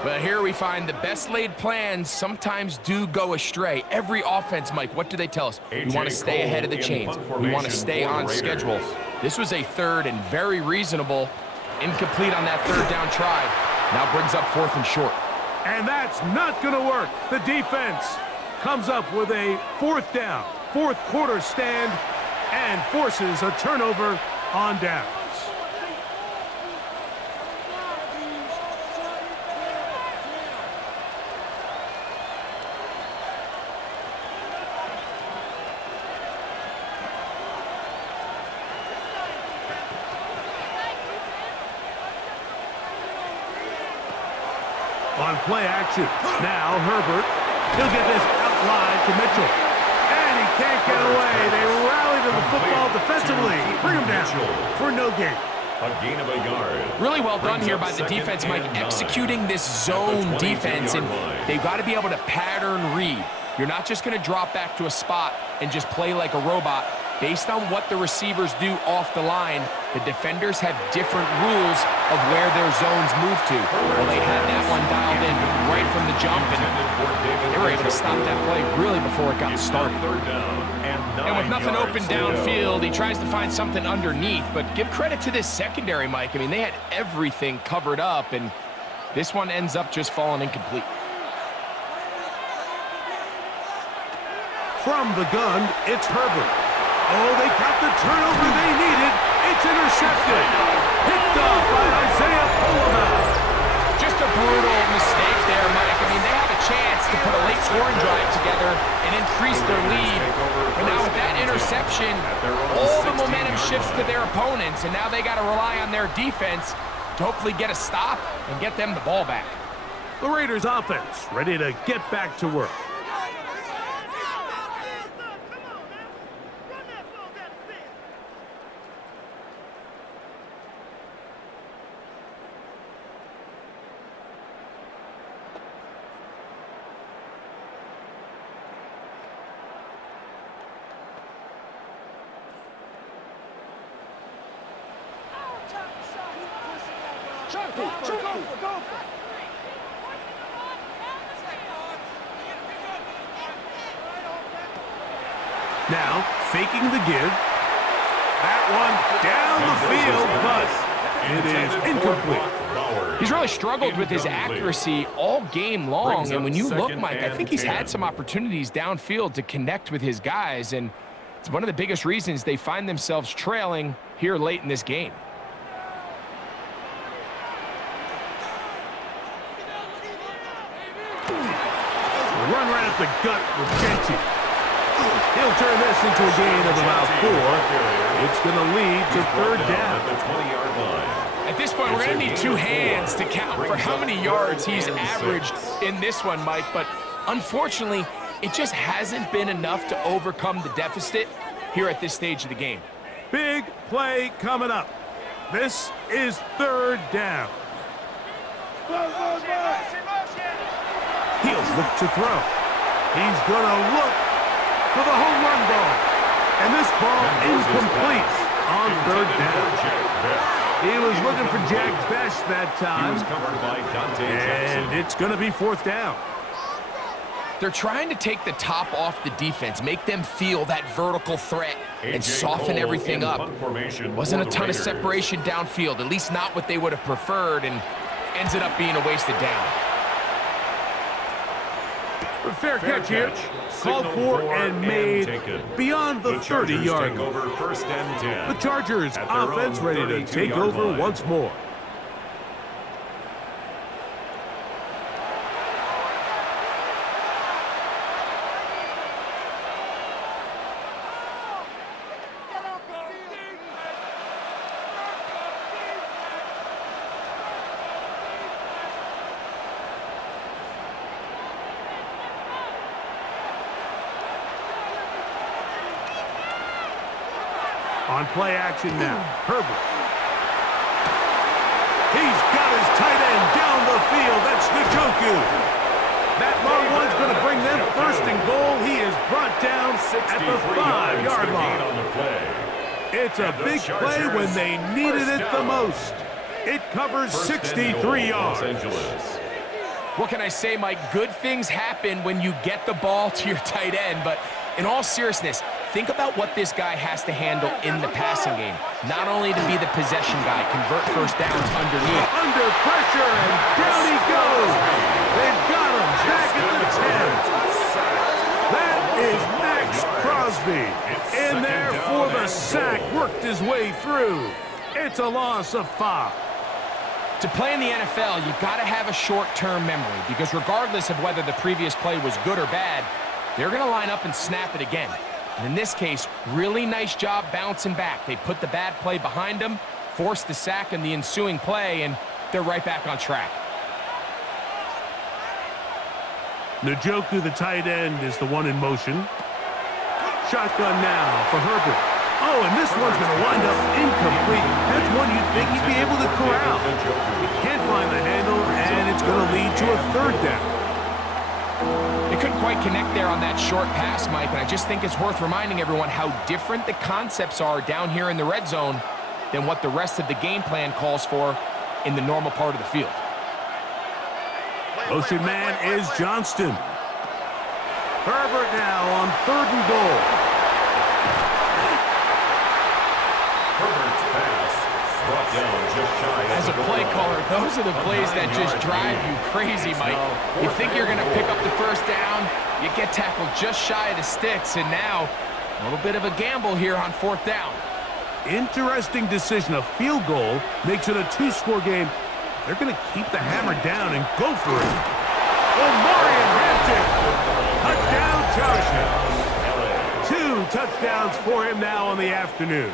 But here we find the best laid plans sometimes do go astray. Every offense, Mike, what do they tell us? We want to stay ahead of the chains. We want to stay on schedule. This was a third and very reasonable. Incomplete on that third down try. Now brings up 4th and short. And that's not going to work. The defense comes up with a 4th down, 4th quarter stand, and forces a turnover on downs. On play action. Now Herbert. He'll get this outline to Mitchell. And he can't get away. They rally to the football defensively. Bring him down for no gain. A gain of a yard. Really well done here by the defense, Mike, executing this zone defense. And they've got to be able to pattern read. You're not just going to drop back to a spot and just play like a robot. Based on what the receivers do off the line, the defenders have different rules of where their zones move to. Well, they had that one dialed in right from the jump, and they were able to stop that play really before it got started. And with nothing open downfield, he tries to find something underneath, but give credit to this secondary, Mike. I mean, they had everything covered up, and this one ends up just falling incomplete. From the gun, it's Herbert. Oh, they got the turnover they needed. It's intercepted. Picked off by Isaiah Pollard. Just a brutal mistake there, Mike. I mean, they had a chance to put a late scoring drive together and increase their lead. But now with that interception, all the momentum shifts to their opponents, and now they got to rely on their defense to hopefully get a stop and get them the ball back. The Raiders offense ready to get back to work. Now, faking the give. That one down the field, but it is incomplete. He's really struggled with his accuracy all game long, and when you look, Mike, I think he's had some opportunities downfield to connect with his guys, and it's one of the biggest reasons they find themselves trailing here late in this game. Run right up the gut with Genty. He'll turn this into a gain of about 4. It's going to lead to third down. At the 20-yard line. At this point, we're going to need 2 hands to count for how many yards he's averaged in this one, Mike. But unfortunately, it just hasn't been enough to overcome the deficit here at this stage of the game. Big play coming up. This is third down. He'll look to throw. He's going to look for the home run ball. And this ball incomplete on third down. He was looking for Jack Best that time. He was covered by Dante Jackson. And it's going to be fourth down. They're trying to take the top off the defense, make them feel that vertical threat, and soften everything up. Wasn't a ton of separation downfield, at least not what they would have preferred, and ends up being a wasted down. Fair catch here. Called for and made beyond the 30-yard line. The Chargers offense ready to take over once more. On play action now, Herbert. He's got his tight end down the field. That's Njoku. That long one's going to bring them first and goal. He is brought down at the 5-yard line. It's a big play when they needed it the most. It covers 63 yards. What can I say, Mike? Good things happen when you get the ball to your tight end, but in all seriousness, think about what this guy has to handle in the passing game. Not only to be the possession guy, convert first downs underneath. Under pressure, and down he goes. They've got him back at the 10. That is Max Crosby. In there for the sack, worked his way through. It's a loss of 5. To play in the NFL, you got to have a short-term memory because regardless of whether the previous play was good or bad, they're going to line up and snap it again. And in this case, really nice job bouncing back. They put the bad play behind them, forced the sack in the ensuing play, and they're right back on track. Njoku, the tight end, is the one in motion. Shotgun now for Herbert. Oh, and this one's going to wind up incomplete. That's one you'd think he'd be able to corral. He can't find the handle, and it's going to lead to a 3rd down. They couldn't quite connect there on that short pass, Mike, and I just think it's worth reminding everyone how different the concepts are down here in the red zone than what the rest of the game plan calls for in the normal part of the field. Motion man is Johnston. Herbert now on 3rd and goal. As a play caller, those are the plays that just drive you crazy, Mike. You think you're going to pick up the first down, you get tackled just shy of the sticks, and now a little bit of a gamble here on 4th down. Interesting decision. A field goal makes it a 2-score game. They're going to keep the hammer down and go for it. Omarion Hampton. Touchdown, Joshua. 2 touchdowns for him now on the afternoon.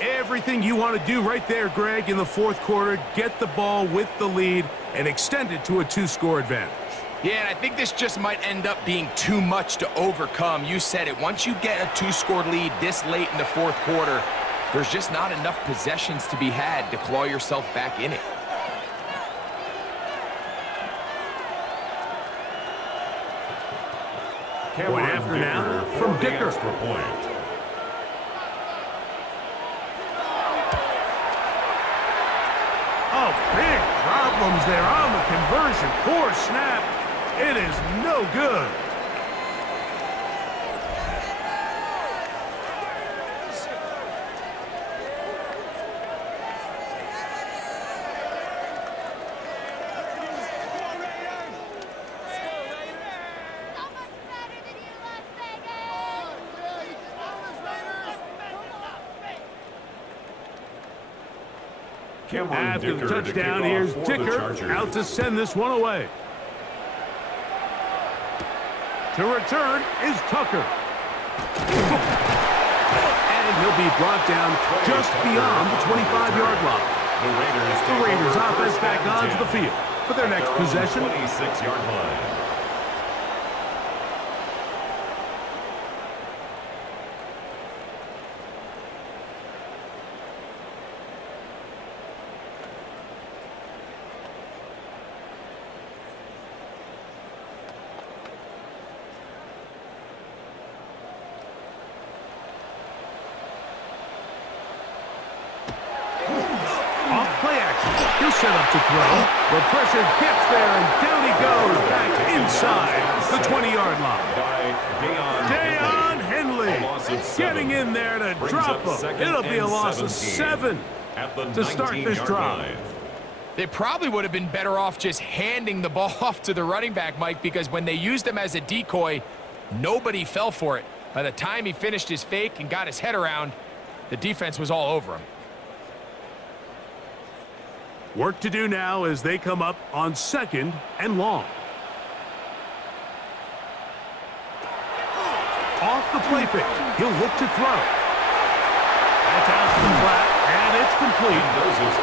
Everything you want to do right there, Greg, in the 4th quarter. Get the ball with the lead and extend it to a 2-score advantage. Yeah, and I think this just might end up being too much to overcome. You said it. Once you get a 2-score lead this late in the 4th quarter, there's just not enough possessions to be had to claw yourself back in it. Point after now from Dicker. Oh, big problems there on the conversion. Poor snap. It is no good. After the touchdown, here's Dicker out to send this one away. To return is Tucker. And he'll be brought down just beyond the 25-yard line. The Raiders offense back onto the field for their next possession. 26-yard line. He'll set up to throw. The pressure gets there, and down he goes back inside the 20-yard line. Deion Henley getting in there to drop him. It'll be a loss of 7 to start this drive. They probably would have been better off just handing the ball off to the running back, Mike, because when they used him as a decoy, nobody fell for it. By the time he finished his fake and got his head around, the defense was all over him. Work to do now as they come up on 2nd and long. Off the play fake. He'll look to throw. That's out to the flat, and it's complete.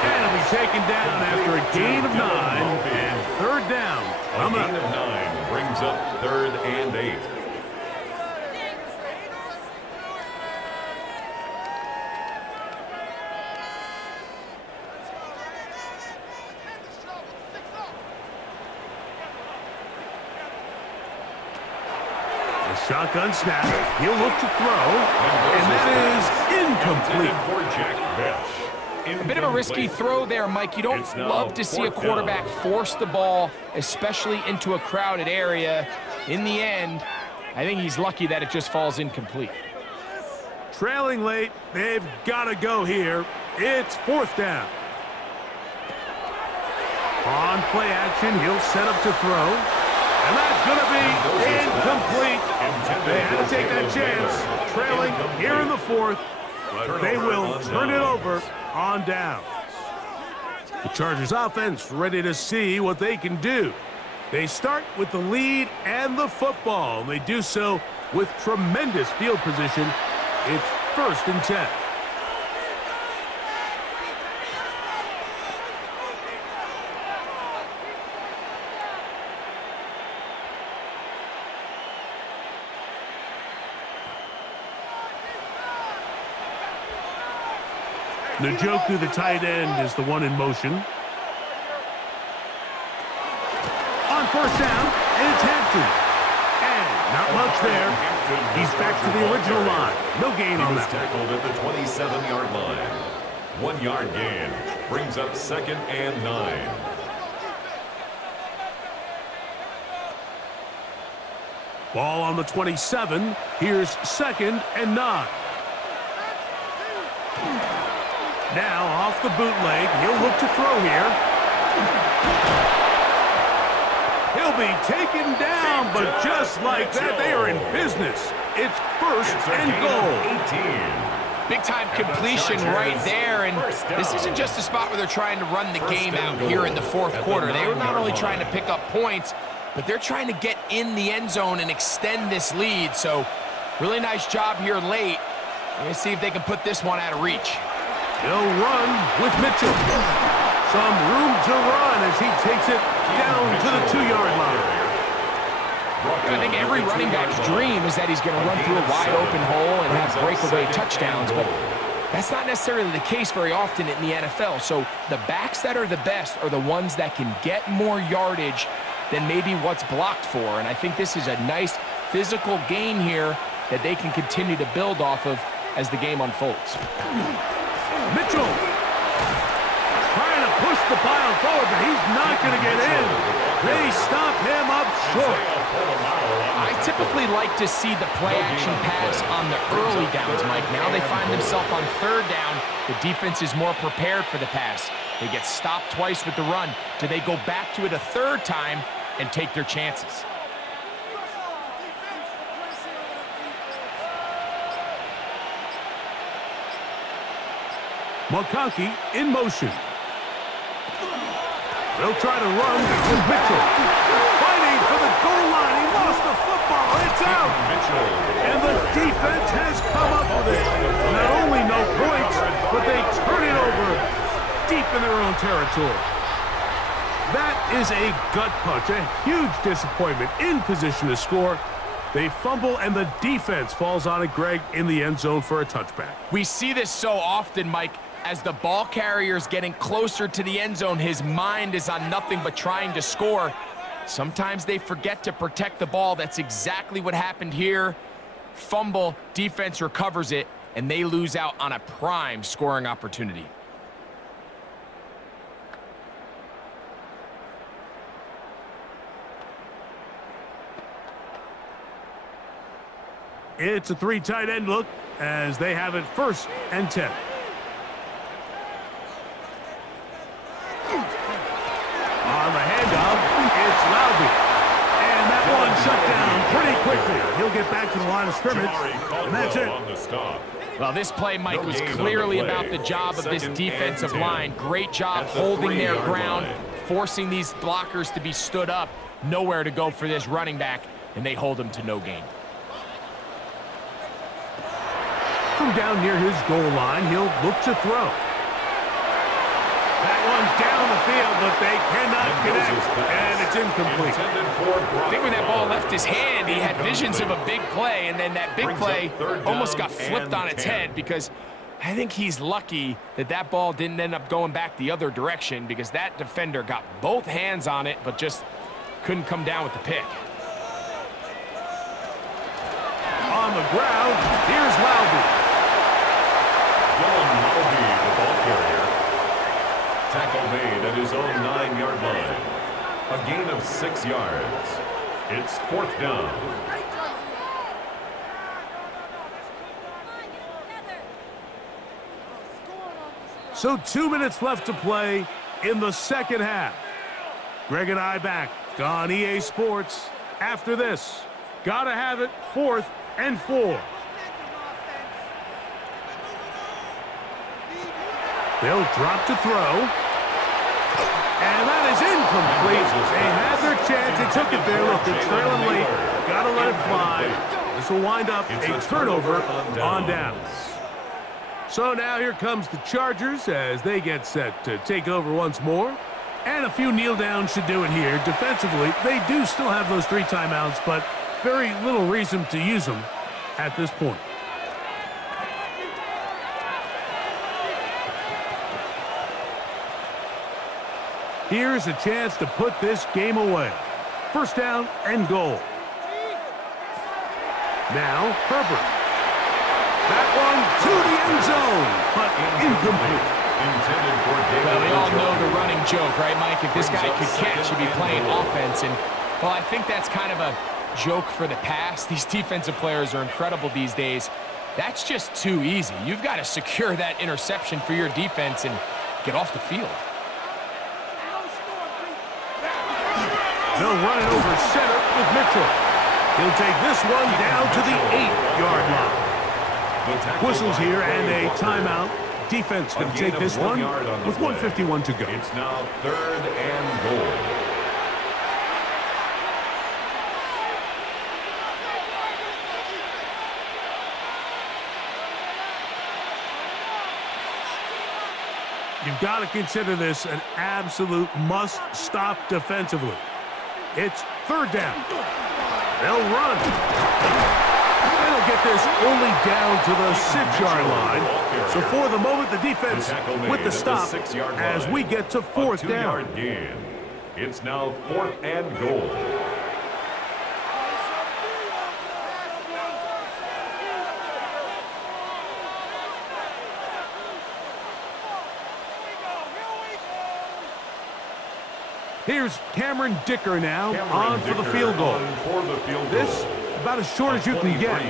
And it'll be taken down after a gain of 9 and 3rd down. A gain of 9 brings up 3rd and 8. Shotgun snap. He'll look to throw. And that is incomplete. For Jack Bech. A bit of a risky throw there, Mike. You don't love to see a quarterback force the ball, especially into a crowded area. In the end, I think he's lucky that it just falls incomplete. Trailing late, they've got to go here. It's 4th down. On play action, he'll set up to throw. And that's going to be incomplete. They had to take that chance. Trailing here in the 4th, but they will turn it over on down. The Chargers offense ready to see what they can do. They start with the lead and the football. They do so with tremendous field position. It's 1st and 10. Njoku, the tight end, is the one in motion. On 1st down, and it's Hampton. And not much there. He's back to the original line. No gain on that. Tackled at the 27-yard line. 1-yard gain brings up 2nd and 9. Ball on the 27. Here's 2nd and 9. Now off the bootleg, he'll look to throw here. He'll be taken down, but just like that, they are in business. It's 1st and goal. 18. Big-time completion right there, and this isn't just a spot where they're trying to run the game out here in the 4th quarter. They were not only trying to pick up points, but they're trying to get in the end zone and extend this lead. So really nice job here late. Let's see if they can put this one out of reach. He'll run with Mitchell. Some room to run as he takes it down to the 2-yard line. I think every running back's dream is that he's going to run through a wide-open hole and have breakaway touchdowns, but that's not necessarily the case very often in the NFL. So the backs that are the best are the ones that can get more yardage than maybe what's blocked for, and I think this is a nice physical gain here that they can continue to build off of as the game unfolds. Mitchell trying to push the pile forward, but he's not going to get in. They stop him up short. I typically like to see the play-action pass on the early downs, Mike. Now they find themselves on 3rd down. The defense is more prepared for the pass. They get stopped twice with the run. Do they go back to it a 3rd time and take their chances? McConkey in motion. They'll try to run with Mitchell. Fighting for the goal line. He lost the football. It's out. And the defense has come up with it. Not only no points, but they turn it over deep in their own territory. That is a gut punch. A huge disappointment in position to score. They fumble, and the defense falls on it, Greg, in the end zone for a touchback. We see this so often, Mike. As the ball carrier's getting closer to the end zone, his mind is on nothing but trying to score. Sometimes they forget to protect the ball. That's exactly what happened here. Fumble, defense recovers it, and they lose out on a prime scoring opportunity. It's a 3 tight end look as they have it 1st and 10. On the handoff, it's Loudby. And that one shut down pretty quickly. He'll get back to the line of scrimmage, and that's it. Well, this play, Mike, was clearly about the job of this defensive line. Great job holding their ground, forcing these blockers to be stood up. Nowhere to go for this running back, and they hold him to no gain. From down near his goal line, he'll look to throw. That one down the field, but they cannot connect, and it's incomplete. I think when that ball left his hand, he had visions of a big play, and then that big play almost got flipped on its head, because I think he's lucky that that ball didn't end up going back the other direction, because that defender got both hands on it, but just couldn't come down with the pick. at his own 9-yard line. A gain of 6 yards. It's 4th down. So 2 minutes left to play in the second half. Greg and I back on EA Sports. After this, gotta have it 4th and 4. They'll drop to throw. And that is incomplete. They had their chance. They took it there. Look, they're trailing late. Gotta let it fly. This will wind up a turnover on downs. So now here comes the Chargers as they get set to take over once more. And a few kneel downs should do it here. Defensively, they do still have those 3 timeouts, but very little reason to use them at this point. Here's a chance to put this game away. 1st down and goal. Now, Herbert. That one to the end zone, but incomplete. Well, we all know the running joke, right, Mike? If this guy could catch, he'd be playing offense. And, well, I think that's kind of a joke for the past. These defensive players are incredible these days. That's just too easy. You've got to secure that interception for your defense and get off the field. They'll run it over center with Mitchell. He'll take this one down to the 8-yard line. Whistles here and a timeout. Defense going to take this one with 1:51 to go. It's now 3rd and goal. You've got to consider this an absolute must-stop defensively. It's 3rd down. They'll run. They'll get this only down to the 6-yard line. So for the moment, the defense with the stop as we get to 4th down. Gain. It's now 4th and goal. Here's Cameron Dicker now on for the field goal. This about as short as you can get.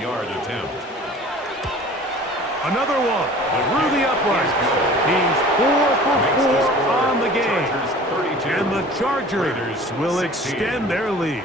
Another one through the upright. He's 4 for 4 on the game. And the Chargers will extend their lead.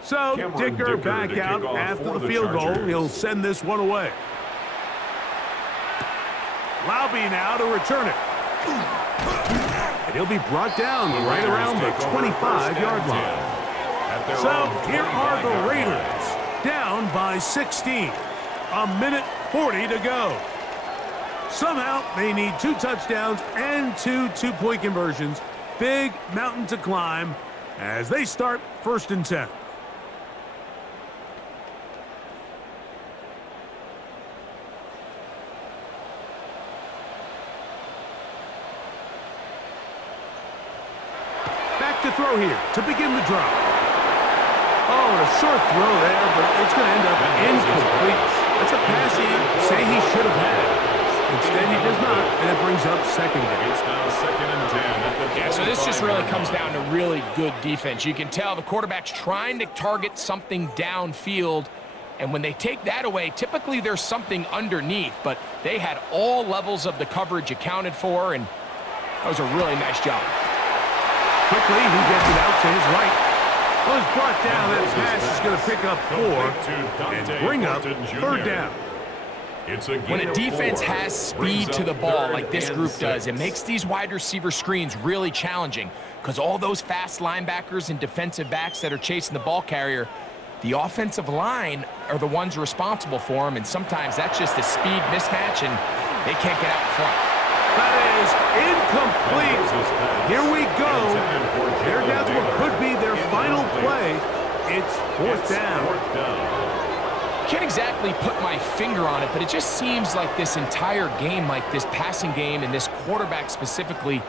So Dicker back out after the field goal. He'll send this one away. Laube now to return it. And he'll be brought down right around the 25-yard line. So here are the Raiders, down by 16. A minute 40 to go. Somehow they need 2 touchdowns and 2 two-point conversions. Big mountain to climb as they start 1st and 10. To throw here to begin the drive. Oh, a short throw there, but it's going to end up incomplete. That's a pass he'd say he should have had. Instead, he does not, and it brings up 2nd down. It's now 2nd and 10. Yeah, so this just really comes down to really good defense. You can tell the quarterback's trying to target something downfield, and when they take that away, typically there's something underneath, but they had all levels of the coverage accounted for, and that was a really nice job. Quickly, he gets it out to his right. Well, it's brought down. That pass is going to pick up 4 and bring up 3rd down. When a defense has speed to the ball like this group does, it makes these wide receiver screens really challenging because all those fast linebackers and defensive backs that are chasing the ball carrier, the offensive line are the ones responsible for them, and sometimes that's just a speed mismatch, and they can't get out in front. That is incomplete. Here we go. They're down to what could be their final play. It's 4th down. can't exactly put my finger on it, but it just seems like this entire game, like this passing game and this quarterback specifically,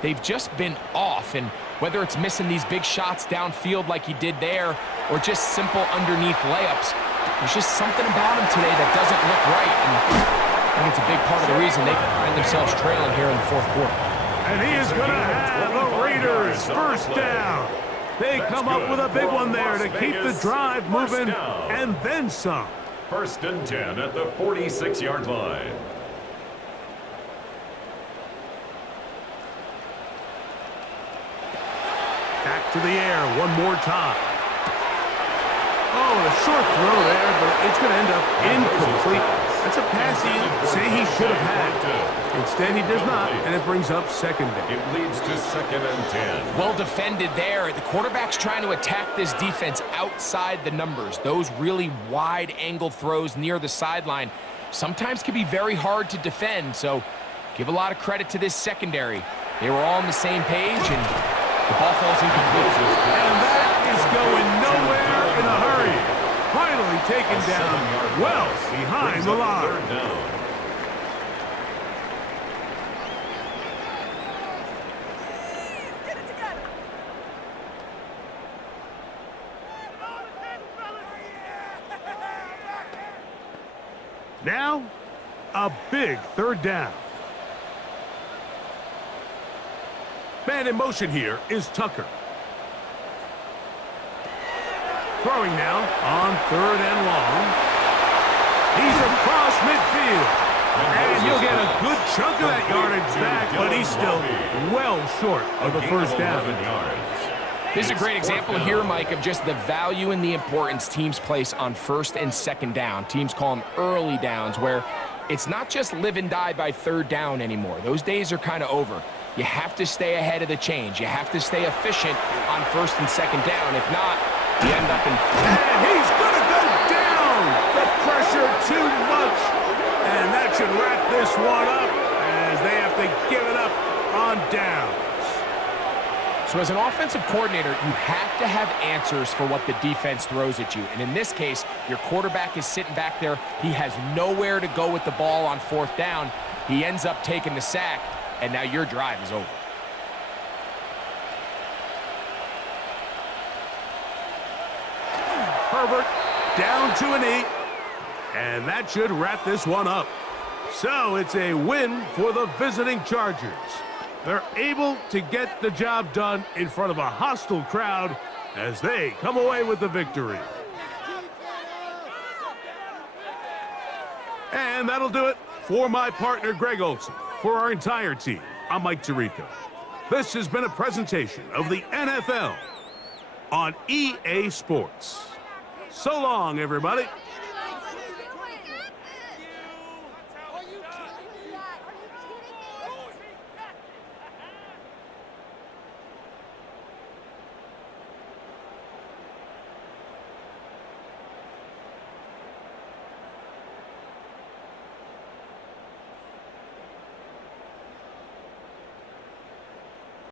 they've just been off. And whether it's missing these big shots downfield like he did there or just simple underneath layups, there's just something about him today that doesn't look right. And I think it's a big part of the reason they find themselves trailing here in the fourth quarter. And he is going to have the Raiders first down. They come up with a big one there to keep the drive moving and then some. 1st and 10 at the 46-yard line. Back to the air one more time. Oh, a short throw there, but it's going to end up incomplete. That's a pass he'd say he should have had. Instead, he does not, and it brings up 2nd down. It leads to 2nd and 10. Well defended there. The quarterback's trying to attack this defense outside the numbers. Those really wide angle throws near the sideline sometimes can be very hard to defend, so give a lot of credit to this secondary. They were all on the same page, and the ball falls incomplete. And that is going nowhere in a hurry. Finally taken down well behind the line. 3rd down. Now, a big 3rd down. Man in motion here is Tucker. Throwing now on 3rd and long. He's across midfield. And you'll get a good chunk of that yardage back, but he's still well short of the 1st down. This is a great example here, Mike, of just the value and the importance teams place on 1st and 2nd down. Teams call them early downs, where it's not just live and die by 3rd down anymore. Those days are kind of over. You have to stay ahead of the change. You have to stay efficient on 1st and 2nd down. If not, you end up in... And he's going to go down! The pressure too much. And that should wrap this one up as they have to give it up on downs. So as an offensive coordinator, you have to have answers for what the defense throws at you. And in this case, your quarterback is sitting back there. He has nowhere to go with the ball on 4th down. He ends up taking the sack, and now your drive is over. Herbert down to a knee, and that should wrap this one up. So it's a win for the visiting Chargers. They're able to get the job done in front of a hostile crowd as they come away with the victory. And that'll do it for my partner, Greg Olson. For our entire team, I'm Mike Tirico. This has been a presentation of the NFL on EA Sports. So long, everybody.